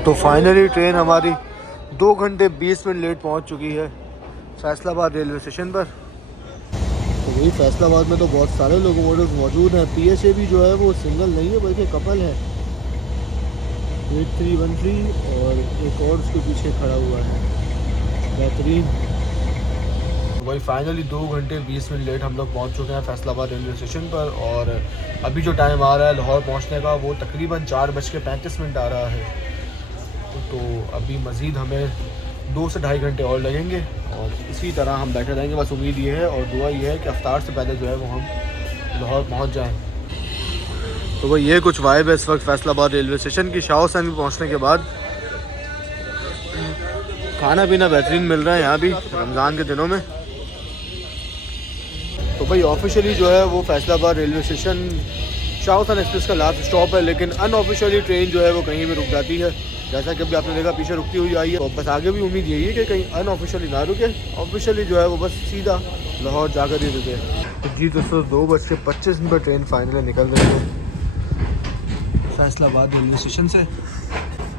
तो फाइनली ट्रेन हमारी 2 घंटे 20 मिनट लेट पहुंच चुकी है फैसलाबाद रेलवे स्टेशन पर। तो वही फैसलाबाद में तो बहुत सारे लोकोमोटिव मौजूद हैं। PSA भी जो है वो सिंगल नहीं है बल्कि कपल है, 8313 और एक और उसके पीछे खड़ा हुआ है, बेहतरीन। तो वही फाइनली 2 घंटे 20 मिनट लेट हम लोग पहुंच चुके हैं फैसलाबाद रेलवे स्टेशन पर। और अभी जो टाइम आ रहा है लाहौर पहुंचने का वो तकरीबन 4:35 आ रहा है। तो अभी मज़ीद हमें 2 से ढाई घंटे और लगेंगे और इसी तरह हम बैठे रहेंगे। बस उम्मीद ये है और दुआ ये है कि अफ्तार से पहले जो है वो हम लाहौर पहुंच जाएं। तो भाई ये कुछ वाइब है इस वक्त फैसलाबाद रेलवे स्टेशन की। शाह हुसैन पहुंचने के बाद खाना पीना बेहतरीन मिल रहा है यहाँ भी रमज़ान के दिनों में। तो भाई ऑफिशियली जो है वो Faisalabad railway station Shah Hussain express का लास्ट स्टॉप है, लेकिन अनऑफिशियली ट्रेन जो है वो कहीं भी रुक जाती है। जैसा कि अभी आपने देखा पीछे रुकती हुई आई है, तो बस आगे भी उम्मीद यही है कि कहीं अनऑफिशियली ना रुके, ऑफिशियली जो है वो बस सीधा लाहौर जाकर ही रुके। तो जी दोस्तों 2:25 पर ट्रेन फाइनली निकल रही है फैसलाबाद रेलवे स्टेशन से।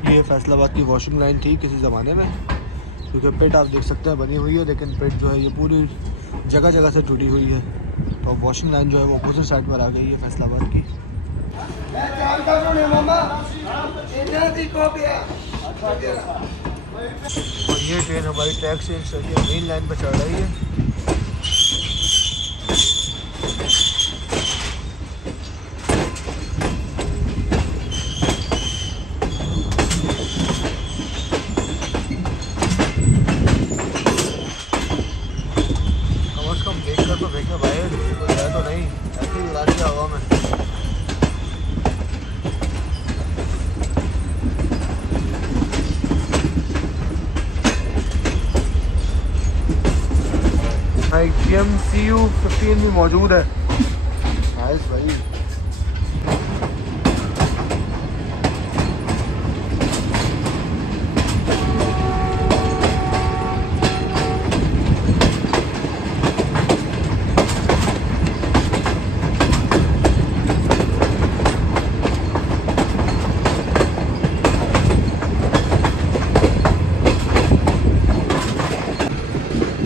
ये फैसलाबाद की वॉशिंग लाइन थी किसी ज़माने में, क्योंकि पिट आप देख सकते हैं बनी हुई है, लेकिन पिट जो है ये पूरी जगह जगह से टूटी हुई है। तो अब वॉशिंग लाइन जो है वो अपोजिट साइड पर आ गई है फैसलाबाद की। और ये ट्रेन हमारी ट्रैक से मेन लाइन पर चढ़ रही है। कम से कम देख कर तो देखना भाई, कोई है तो नहीं ऐसी उड़ा दिया हवा में। एक GMCU 15 भी मौजूद है। नाइस भाई।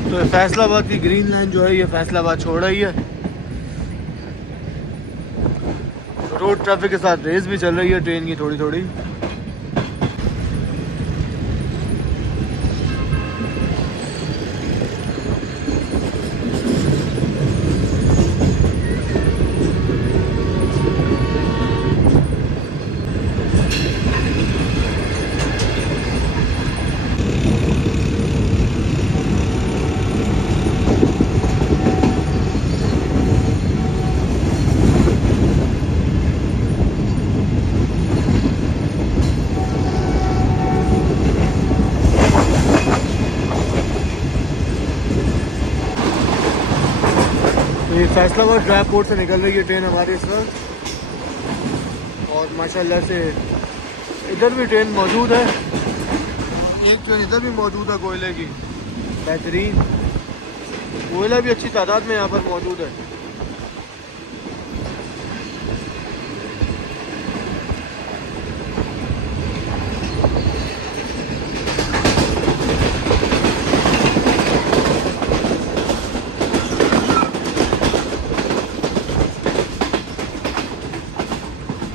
तो फैसलाबाद की ग्रीन लाइन जो है ये फैसलाबाद छोड़ रही है। रोड ट्रैफिक के साथ रेस भी चल रही है ट्रेन की थोड़ी थोड़ी। तो ये फैसलाबाद ड्राइव पोर्ट से निकल रही है ट्रेन हमारी इस वक्त, और माशाल्लाह से इधर भी ट्रेन मौजूद है। एक ट्रेन इधर भी मौजूद है कोयले की, बेहतरीन कोयला भी अच्छी तादाद में यहाँ पर मौजूद है।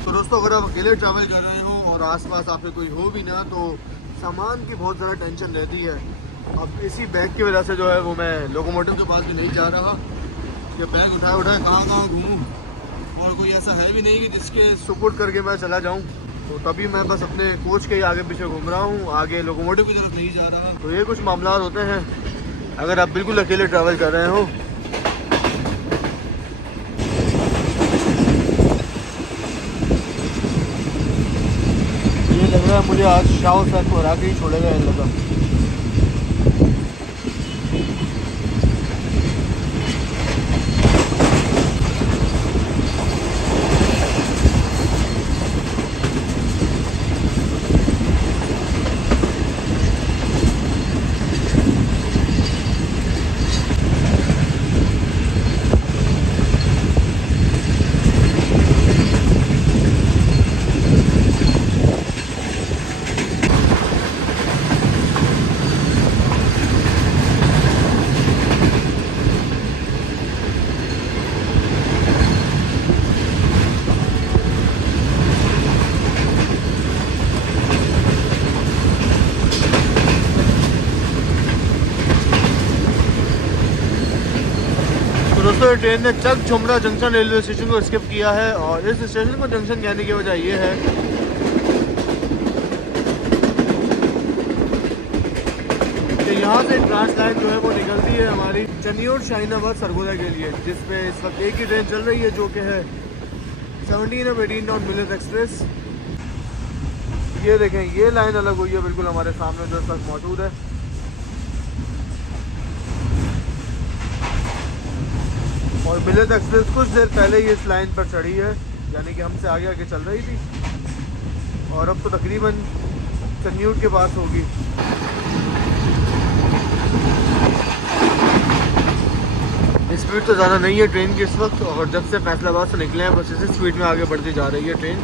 दोस्तों अगर आप अकेले ट्रैवल कर रहे हो और आसपास आपके कोई हो भी ना, तो सामान की बहुत ज़्यादा टेंशन रहती है। अब इसी बैग की वजह से जो है वो मैं लोकोमोटिव के पास भी नहीं जा रहा। ये बैग उठाए कहाँ घूमूँ, और कोई ऐसा है भी नहीं कि जिसके सुपुर्द करके मैं चला जाऊँ। तो तभी मैं बस अपने कोच के आगे पीछे घूम रहा हूँ, आगे लोकोमोटिव की तरफ नहीं जा रहा। तो ये कुछ मामला होते हैं अगर आप बिल्कुल अकेले ट्रैवल कर रहे हो। ये लग रहा है मुझे आज शाह सर को हरा के ही छोड़ेगा इन लगा। दोस्तों ट्रेन ने चक झुमरा जंक्शन रेलवे स्टेशन को स्किप किया है और इस स्टेशन को जंक्शन कहने की वजह ये है कि यहाँ से ट्रांस लाइन जो है वो निकलती है हमारी चनियोर शाहीनाबाद सरगोदा के लिए, जिसमें इस वक्त एक ही ट्रेन चल रही है जो कि है 17 of 18 नॉट मिलेट एक्सप्रेस। ये देखें ये लाइन अलग हुई है बिल्कुल हमारे सामने जो इस वक्त मौजूद है। और मिलेट एक्सप्रेस कुछ देर पहले ही इस लाइन पर चढ़ी है, यानी कि हमसे आगे आगे चल रही थी और अब तो तकरीबन चन्यूट के पास होगी। स्पीड तो ज़्यादा नहीं है ट्रेन की इस वक्त, और जब से फैसलाबाद से निकले हैं बस इसी स्पीड में आगे बढ़ती जा रही है ट्रेन।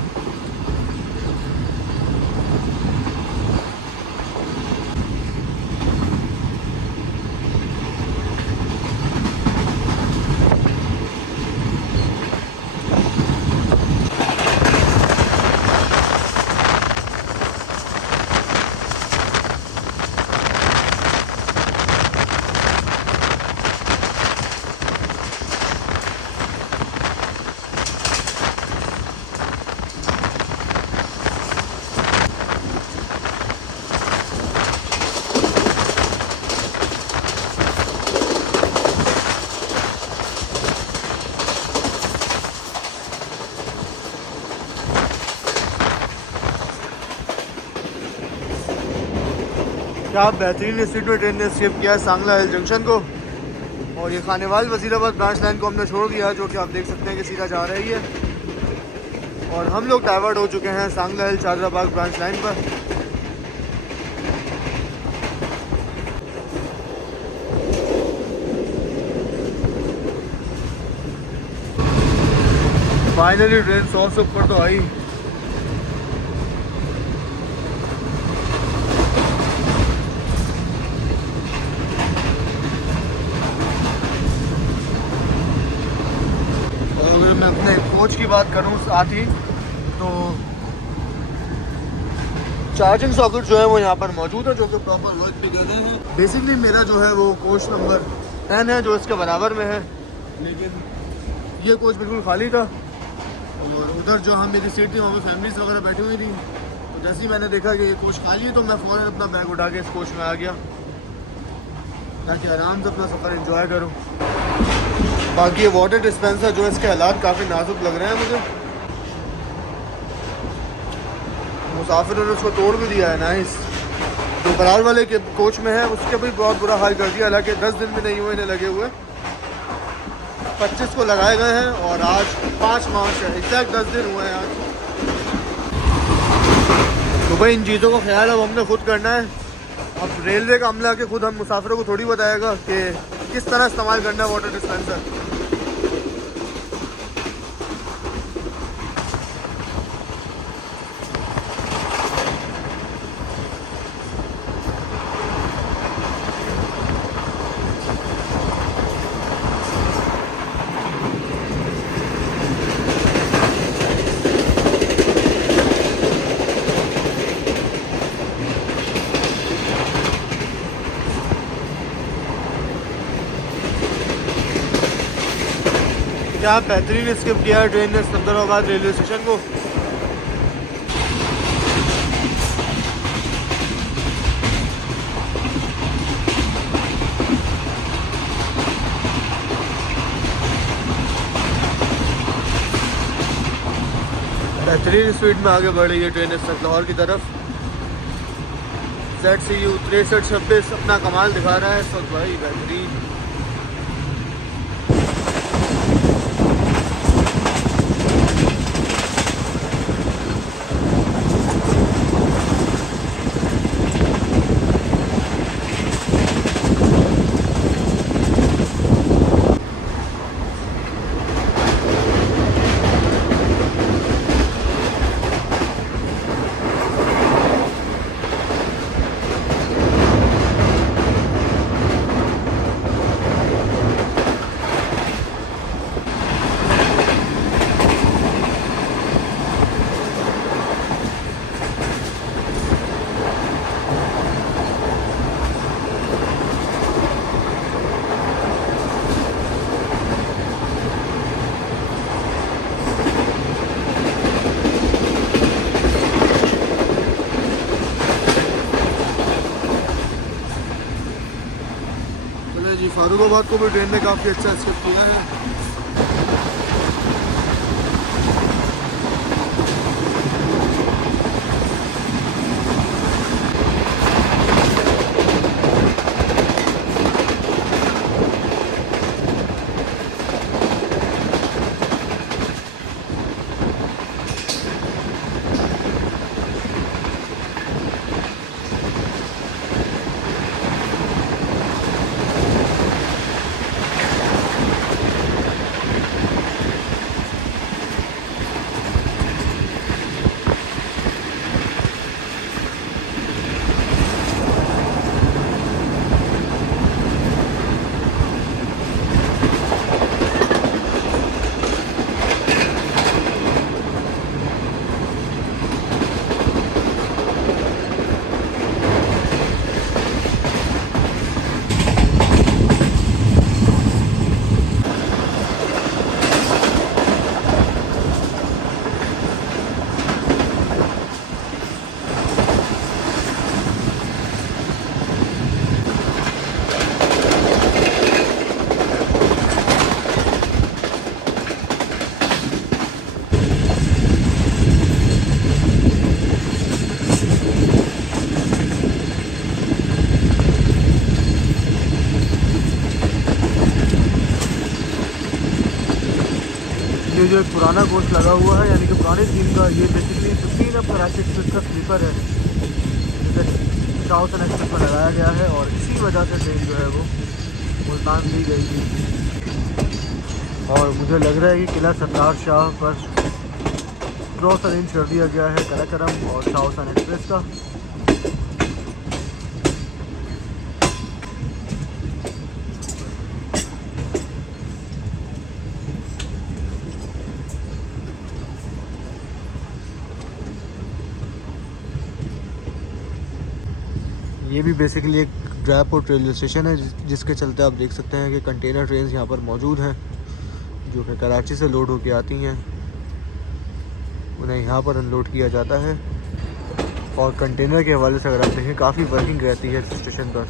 क्या बेहतरीन स्पीड में ट्रेन ने स्किप किया सांगला हिल जंक्शन को, और ये खानेवाल वजीराबाद ब्रांच लाइन को हमने छोड़ दिया जो कि आप देख सकते हैं कि सीधा जा रही है। और हम लोग डाइवर्ट हो चुके हैं सांगला हिल चादराबाग ब्रांच लाइन पर। फाइनली ट्रेन 100 से ऊपर तो आई। मैं अपने कोच की बात करूं साथ ही तो चार्जिंग सॉकेट जो है वो यहाँ पर मौजूद है जो कि प्रॉपर वर्क पे कर रहे हैं। बेसिकली मेरा जो है वो कोच नंबर 10 है जो इसके बराबर में है, लेकिन ये कोच बिल्कुल खाली था और उधर जो हम मेरी सीट थी वहाँ पर फैमिलीज वगैरह बैठी हुई थी। तो जैसे ही मैंने देखा कि ये कोच खाली है तो मैं फ़ौरन अपना बैग उठा के इस कोच में आ गया ताकि आराम से अपना सफ़र एंजॉय करूँ। बाकी ये वाटर डिस्पेंसर जो इसके हालात काफ़ी नाजुक लग रहे हैं मुझे। मुसाफिरों ने उसको तोड़ भी दिया है। नाइस। जो बराल वाले के कोच में है उसके भी बहुत बुरा हाल कर दिया, हालांकि 10 दिन भी नहीं हुए इन्हें लगे हुए, 25 को लगाए गए हैं और आज 5 मार्च है, एग्जैक्ट 10 दिन हुए हैं आज। तो भाई इन चीज़ों का ख्याल अब हमने खुद करना है। अब रेलवे का अमला के खुद हम मुसाफिरों को थोड़ी बताएगा कि किस तरह इस्तेमाल करना है वाटर डिस्पेंसर। क्या बेहतरीन स्किप किया है ट्रेन ने सिकंदराबाद रेलवे स्टेशन को। बेहतरीन स्पीड में आगे बढ़ रही है ट्रेन इस वक्त लाहौर की तरफ। ZCU 6326 अपना कमाल दिखा रहा है इस वक्त भाई, बेहतरीन। जी फारूकाबाद को भी ट्रेन ने काफ़ी अच्छा स्किप किया है। ये जो एक पुराना कोच लगा हुआ है यानी कि पुरानी टीम का, ये बेसिकली 15 अब कराची एक्सप्रेस का स्लीपर है जिसे साउथ एक्सप्रेस में लगाया गया है और इसी वजह से ट्रेन जो है वो मुल्तान दी गई थी। और मुझे लग रहा है कि किला सरदार शाह पर क्रॉस अरेंज कर दिया गया है कराकरम और साउथ एक्सप्रेस का। ये भी बेसिकली एक ड्राईपोर्ट रेलवे स्टेशन है जिसके चलते आप देख सकते हैं कि कंटेनर ट्रेन्स यहाँ पर मौजूद हैं जो कि कराची से लोड होकर आती हैं, उन्हें यहाँ पर अनलोड किया जाता है। और कंटेनर के हवाले से अगर आप देखें काफ़ी वर्किंग रहती है इस स्टेशन पर।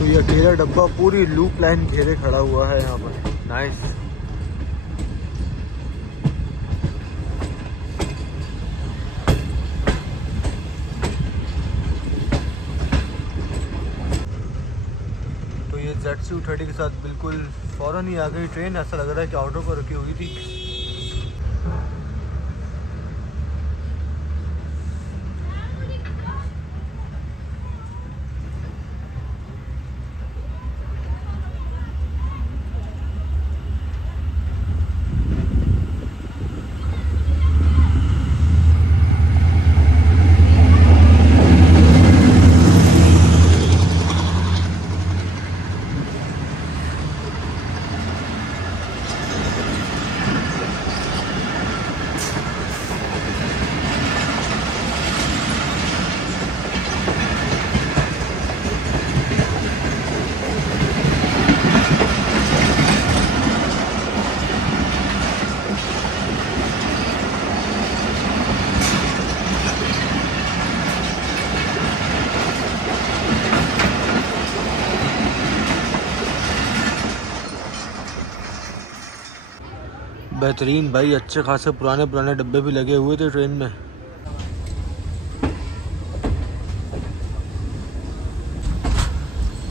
ये अकेला डब्बा पूरी लूप लाइन घेरे खड़ा हुआ है यहाँ पर। नाइस। तो ये ZCU 30 के साथ बिल्कुल फ़ौरन ही आ गई ट्रेन। ऐसा लग रहा है कि ऑटो पर रुकी हुई थी। बेहतरीन भाई, अच्छे खासे पुराने पुराने डब्बे भी लगे हुए थे ट्रेन में।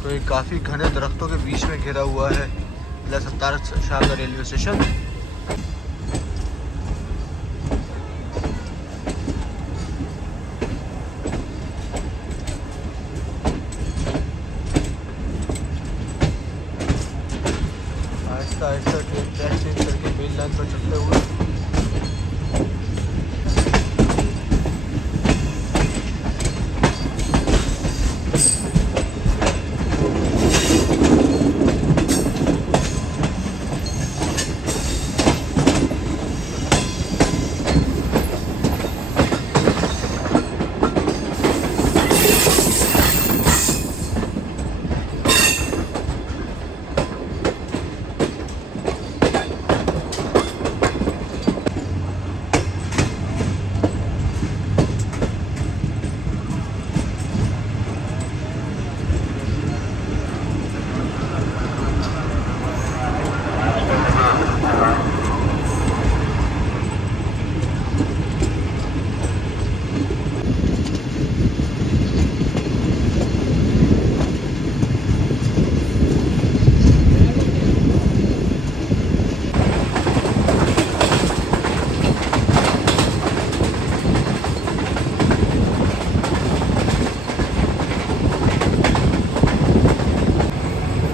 तो ये काफ़ी घने दरख्तों के बीच में घिरा हुआ है किला सत्तार शाह का railway station. Aahista Aahista train track change करके मेन लाइन पर चलते हुए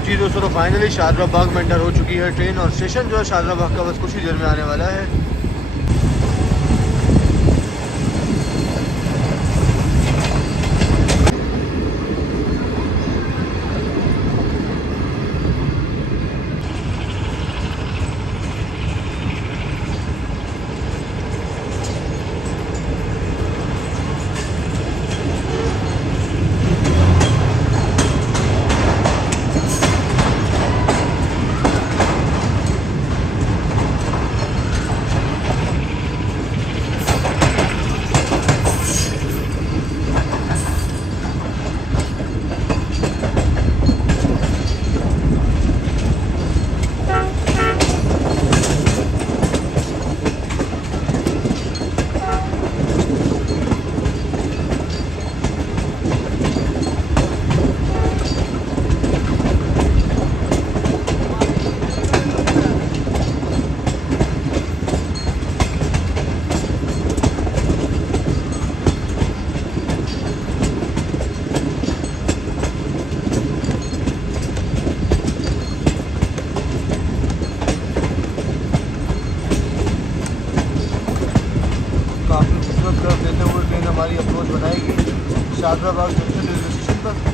जी दोस्तों, तो फाइनली शादरा बाग में एंटर हो चुकी है ट्रेन और स्टेशन जो है शादरा बाग का बस कुछ ही देर में आने वाला है। हमारी अप्रोच बनाएगी शादरा बाग जंक्शन रेलवे स्टेशन पर।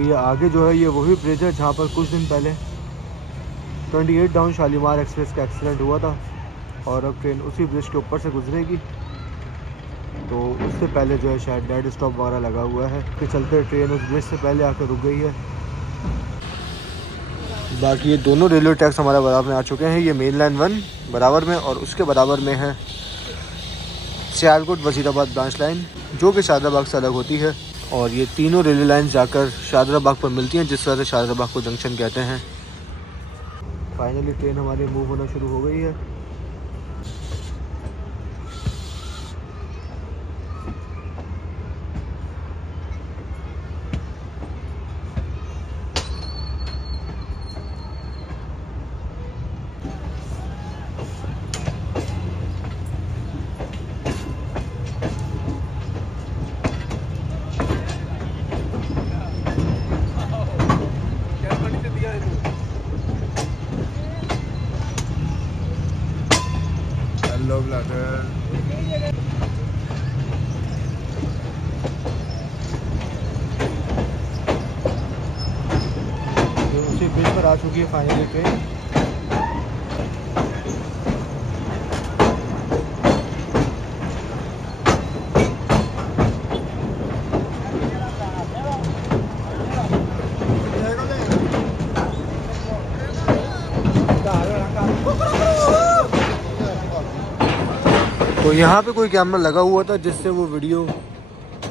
ये आगे जो है ये वही ब्रिज है जहाँ पर कुछ दिन पहले 28 डाउन शालीमार एक्सप्रेस का एक्सीडेंट हुआ था और अब ट्रेन उसी ब्रिज के ऊपर से गुजरेगी। तो उससे पहले जो है शायद डेड स्टॉप वगैरह लगा हुआ है, कि चलते ट्रेन उस ब्रिज से पहले आकर रुक गई है। बाकी ये दोनों रेलवे ट्रैक्स हमारा बराबर में आ चुके हैं। ये मेन लाइन 1 बराबर में और उसके बराबर में है सियालकोट वजीराबाद ब्रांच लाइन, जो कि शादरा बाग से अलग होती है। और ये तीनों रेलवे लाइन्स जाकर शादरा बाग पर मिलती हैं, जिस वजह से शादरा बाग को जंक्शन कहते हैं। फाइनली ट्रेन हमारी मूव होना शुरू हो गई है। से ब्रिज पर आ चुकी है फाइनली ट्रेन। तो यहाँ पे कोई कैमरा लगा हुआ था जिससे वो वीडियो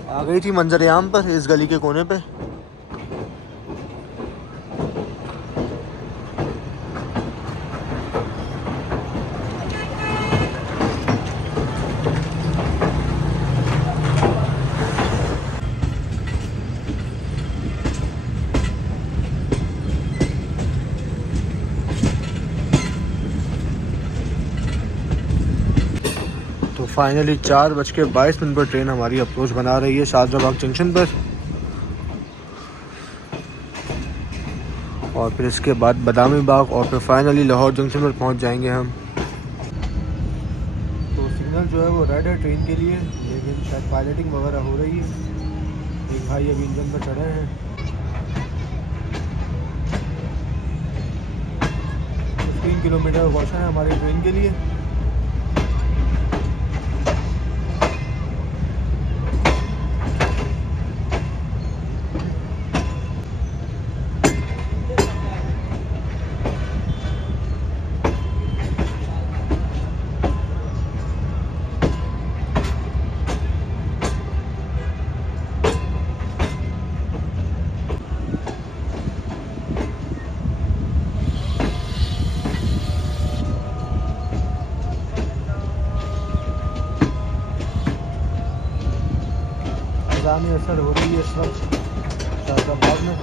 आ गई थी मंजर-ए-आम पर, इस गली के कोने पे। तो फाइनली 4:22 पर ट्रेन हमारी अप्रोच बना रही है शाहजहाबाग जंक्शन पर, और फिर इसके बाद बादामी बाग, और फिर फाइनली लाहौर जंक्शन पर पहुंच जाएंगे हम। तो सिग्नल जो है वो रेड है ट्रेन के लिए, लेकिन शायद पायलटिंग वगैरह हो रही है। एक भाई अभी इंजन पर चढ़े हैं। 15 किलोमीटर कॉशन है हमारी ट्रेन के लिए। में असर हो रही है इस वक्त शाहजहाबाद में।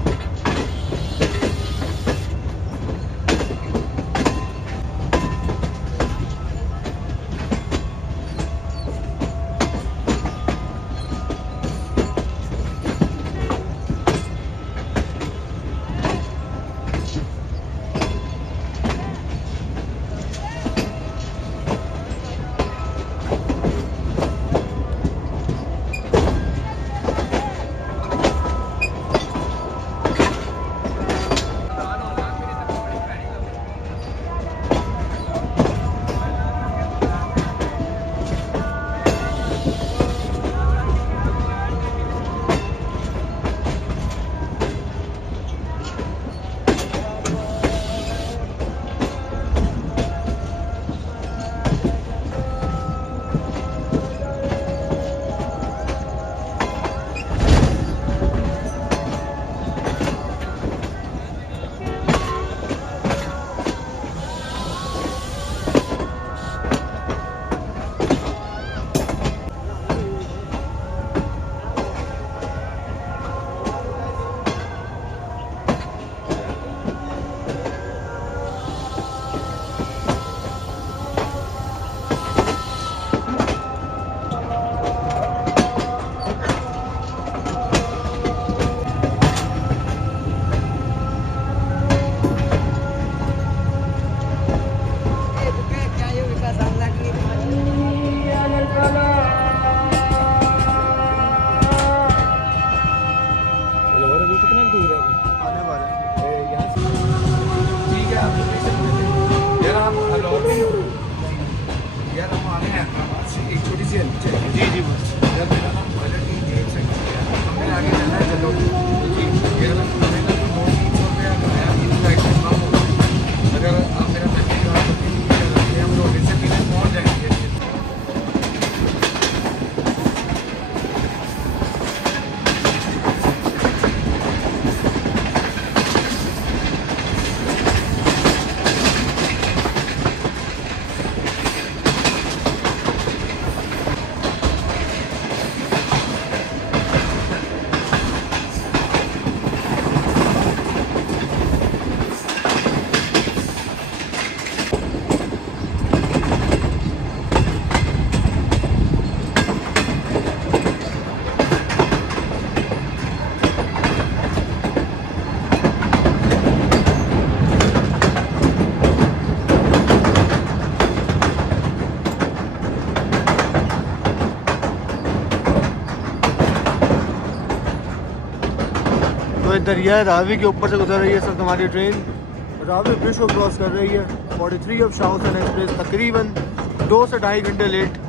दरिया रावी के ऊपर से गुजर रही है इस वक्त हमारी ट्रेन। रावी ब्रिज को क्रॉस कर रही है। 43 ऑफ शाहूसन एक्सप्रेस तकरीबन 2 से 2.5 घंटे लेट।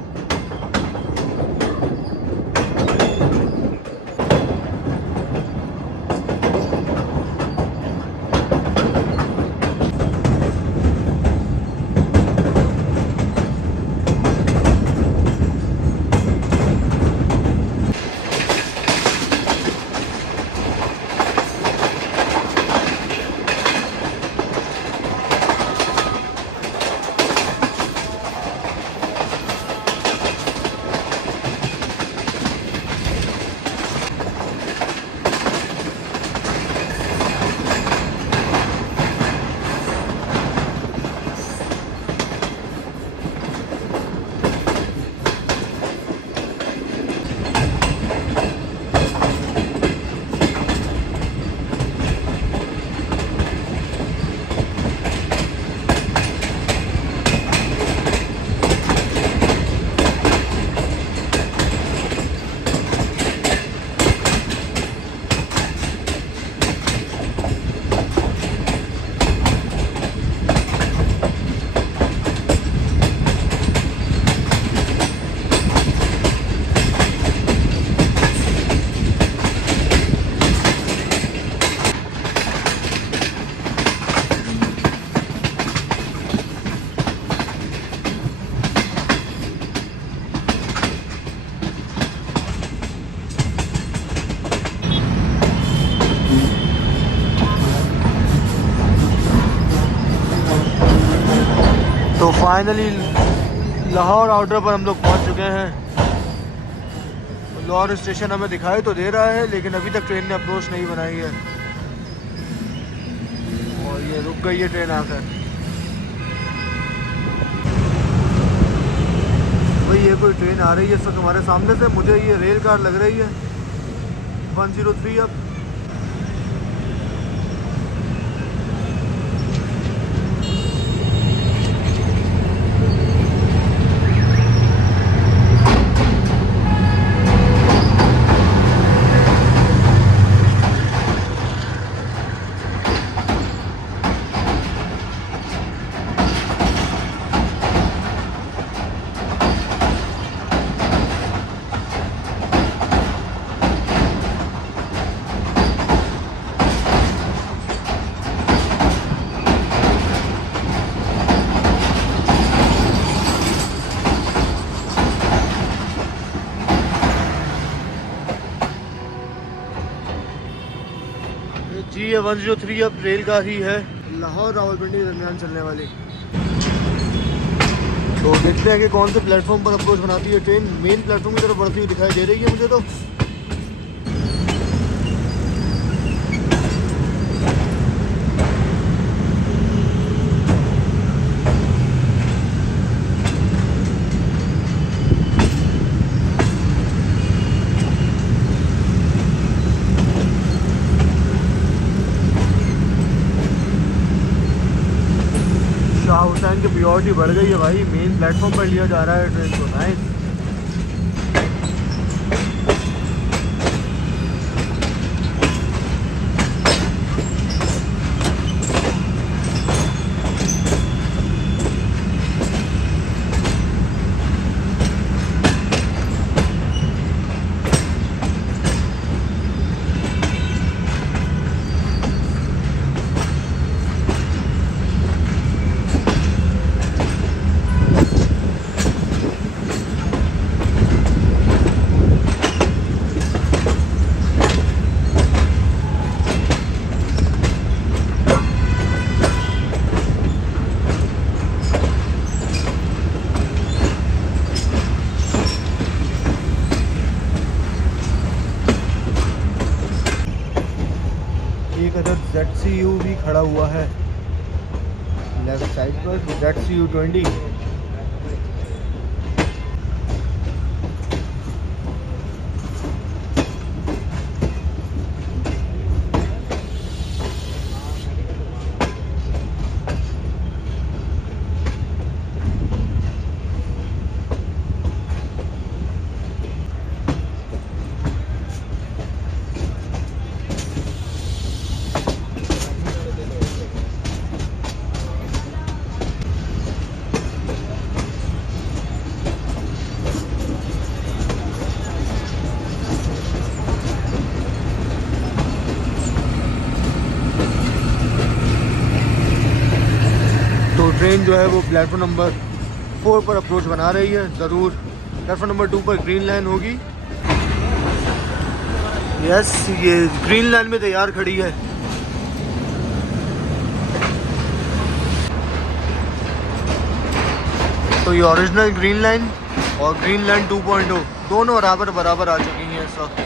तो फाइनली लाहौर आउटर पर हम लोग पहुंच चुके हैं। लाहौर स्टेशन हमें दिखाई तो दे रहा है लेकिन अभी तक ट्रेन ने अप्रोच नहीं बनाई है और ये रुक गई है ट्रेन आकर। भाई ये कोई ट्रेन आ रही है इस वक्त हमारे सामने से। मुझे ये रेल कार लग रही है 103 अब। जी ये 103 अब रेल का ही है, लाहौर रावलपिंडी के दरमियान चलने वाली। तो देखते हैं कि कौन से प्लेटफॉर्म पर अप्रोच बनाती है ट्रेन। मेन प्लेटफॉर्म की तरफ बढ़ती हुई दिखाई दे रही है मुझे तो। शाह हुसैन की प्रायोरिटी बढ़ गई है भाई, मेन प्लेटफॉर्म पर लिया जा रहा है ट्रेन को। नाइस। एक अदर ZCU भी खड़ा हुआ है लेफ्ट साइड पर, ZCU 20। ट्रेन जो है वो प्लेटफॉर्म नंबर 4 पर अप्रोच बना रही है। ज़रूर प्लेटफॉर्म नंबर 2 पर ग्रीन लाइन होगी। यस, ये ग्रीन लाइन में तैयार खड़ी है। तो ये ओरिजिनल ग्रीन लाइन और ग्रीन लाइन 2.0 दोनों बराबर आ चुकी हैं इस वक्त।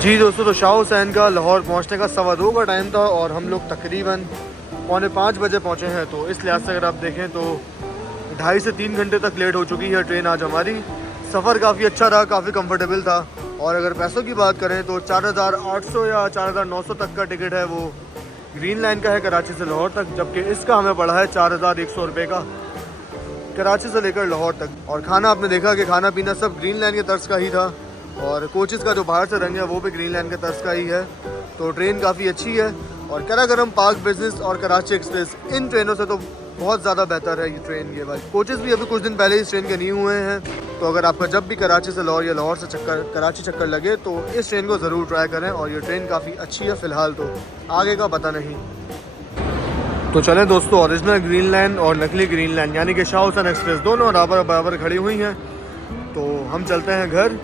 जी दोस्तों, तो शाह हुसैन का लाहौर पहुंचने का 2:15 का टाइम था और हम लोग तकरीबन 4:45 बजे पहुंचे हैं। तो इस लिहाज से अगर आप देखें तो 2.5 से 3 घंटे तक लेट हो चुकी है ट्रेन आज हमारी। सफ़र काफ़ी अच्छा रहा, काफ़ी कंफर्टेबल था। और अगर पैसों की बात करें तो 4,800 या 4,900 तक का टिकट है वो ग्रीन लाइन का है कराची से लाहौर तक, जबकि इसका हमें पड़ा है 4,100 रुपये का कराची से लेकर लाहौर तक। और खाना आपने देखा कि खाना पीना सब ग्रीन लाइन के तर्ज का ही था और कोचेज़ का जो बाहर से रंग है वो भी ग्रीन लाइन के तर्ज का ही है। तो ट्रेन काफ़ी अच्छी है और करागरम, पार्क बिजनेस और कराची एक्सप्रेस इन ट्रेनों से तो बहुत ज़्यादा बेहतर है ये ट्रेन। ये भाई कोचेज़ भी अभी कुछ दिन पहले इस ट्रेन के न्यू हुए हैं। तो अगर आपका जब भी कराची से लाहौर या लाहौर से कराची चक्कर लगे तो इस ट्रेन को ज़रूर ट्राई करें। और ये ट्रेन काफ़ी अच्छी है फ़िलहाल, तो आगे का पता नहीं। तो चलें दोस्तों, ओरिजिनल ग्रीन लाइन और नकली ग्रीन लाइन यानी कि शाह हुसैन एक्सप्रेस दोनों बराबर खड़ी हुई हैं। तो हम चलते हैं घर,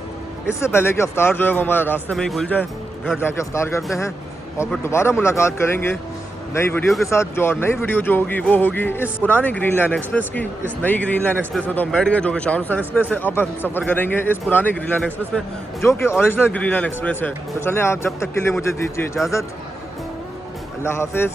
इससे पहले कि अफ्तार जो है वो हमारा रास्ते में ही खुल जाए। घर जाके अफ्तार करते हैं और फिर दोबारा मुलाकात करेंगे नई वीडियो के साथ। जो और नई वीडियो जो होगी वो होगी इस पुरानी ग्रीन लाइन एक्सप्रेस की। इस नई ग्रीन लाइन एक्सप्रेस में तो हम बैठ गए जो कि शाह हुसैन एक्सप्रेस है। अब हम सफ़र करेंगे इस पुरानी ग्रीन लाइन एक्सप्रेस में जो कि ओरिजिनल ग्रीन लाइन एक्सप्रेस है। तो चलें, आप जब तक के लिए मुझे दीजिए इजाज़त। अल्लाह हाफिज़।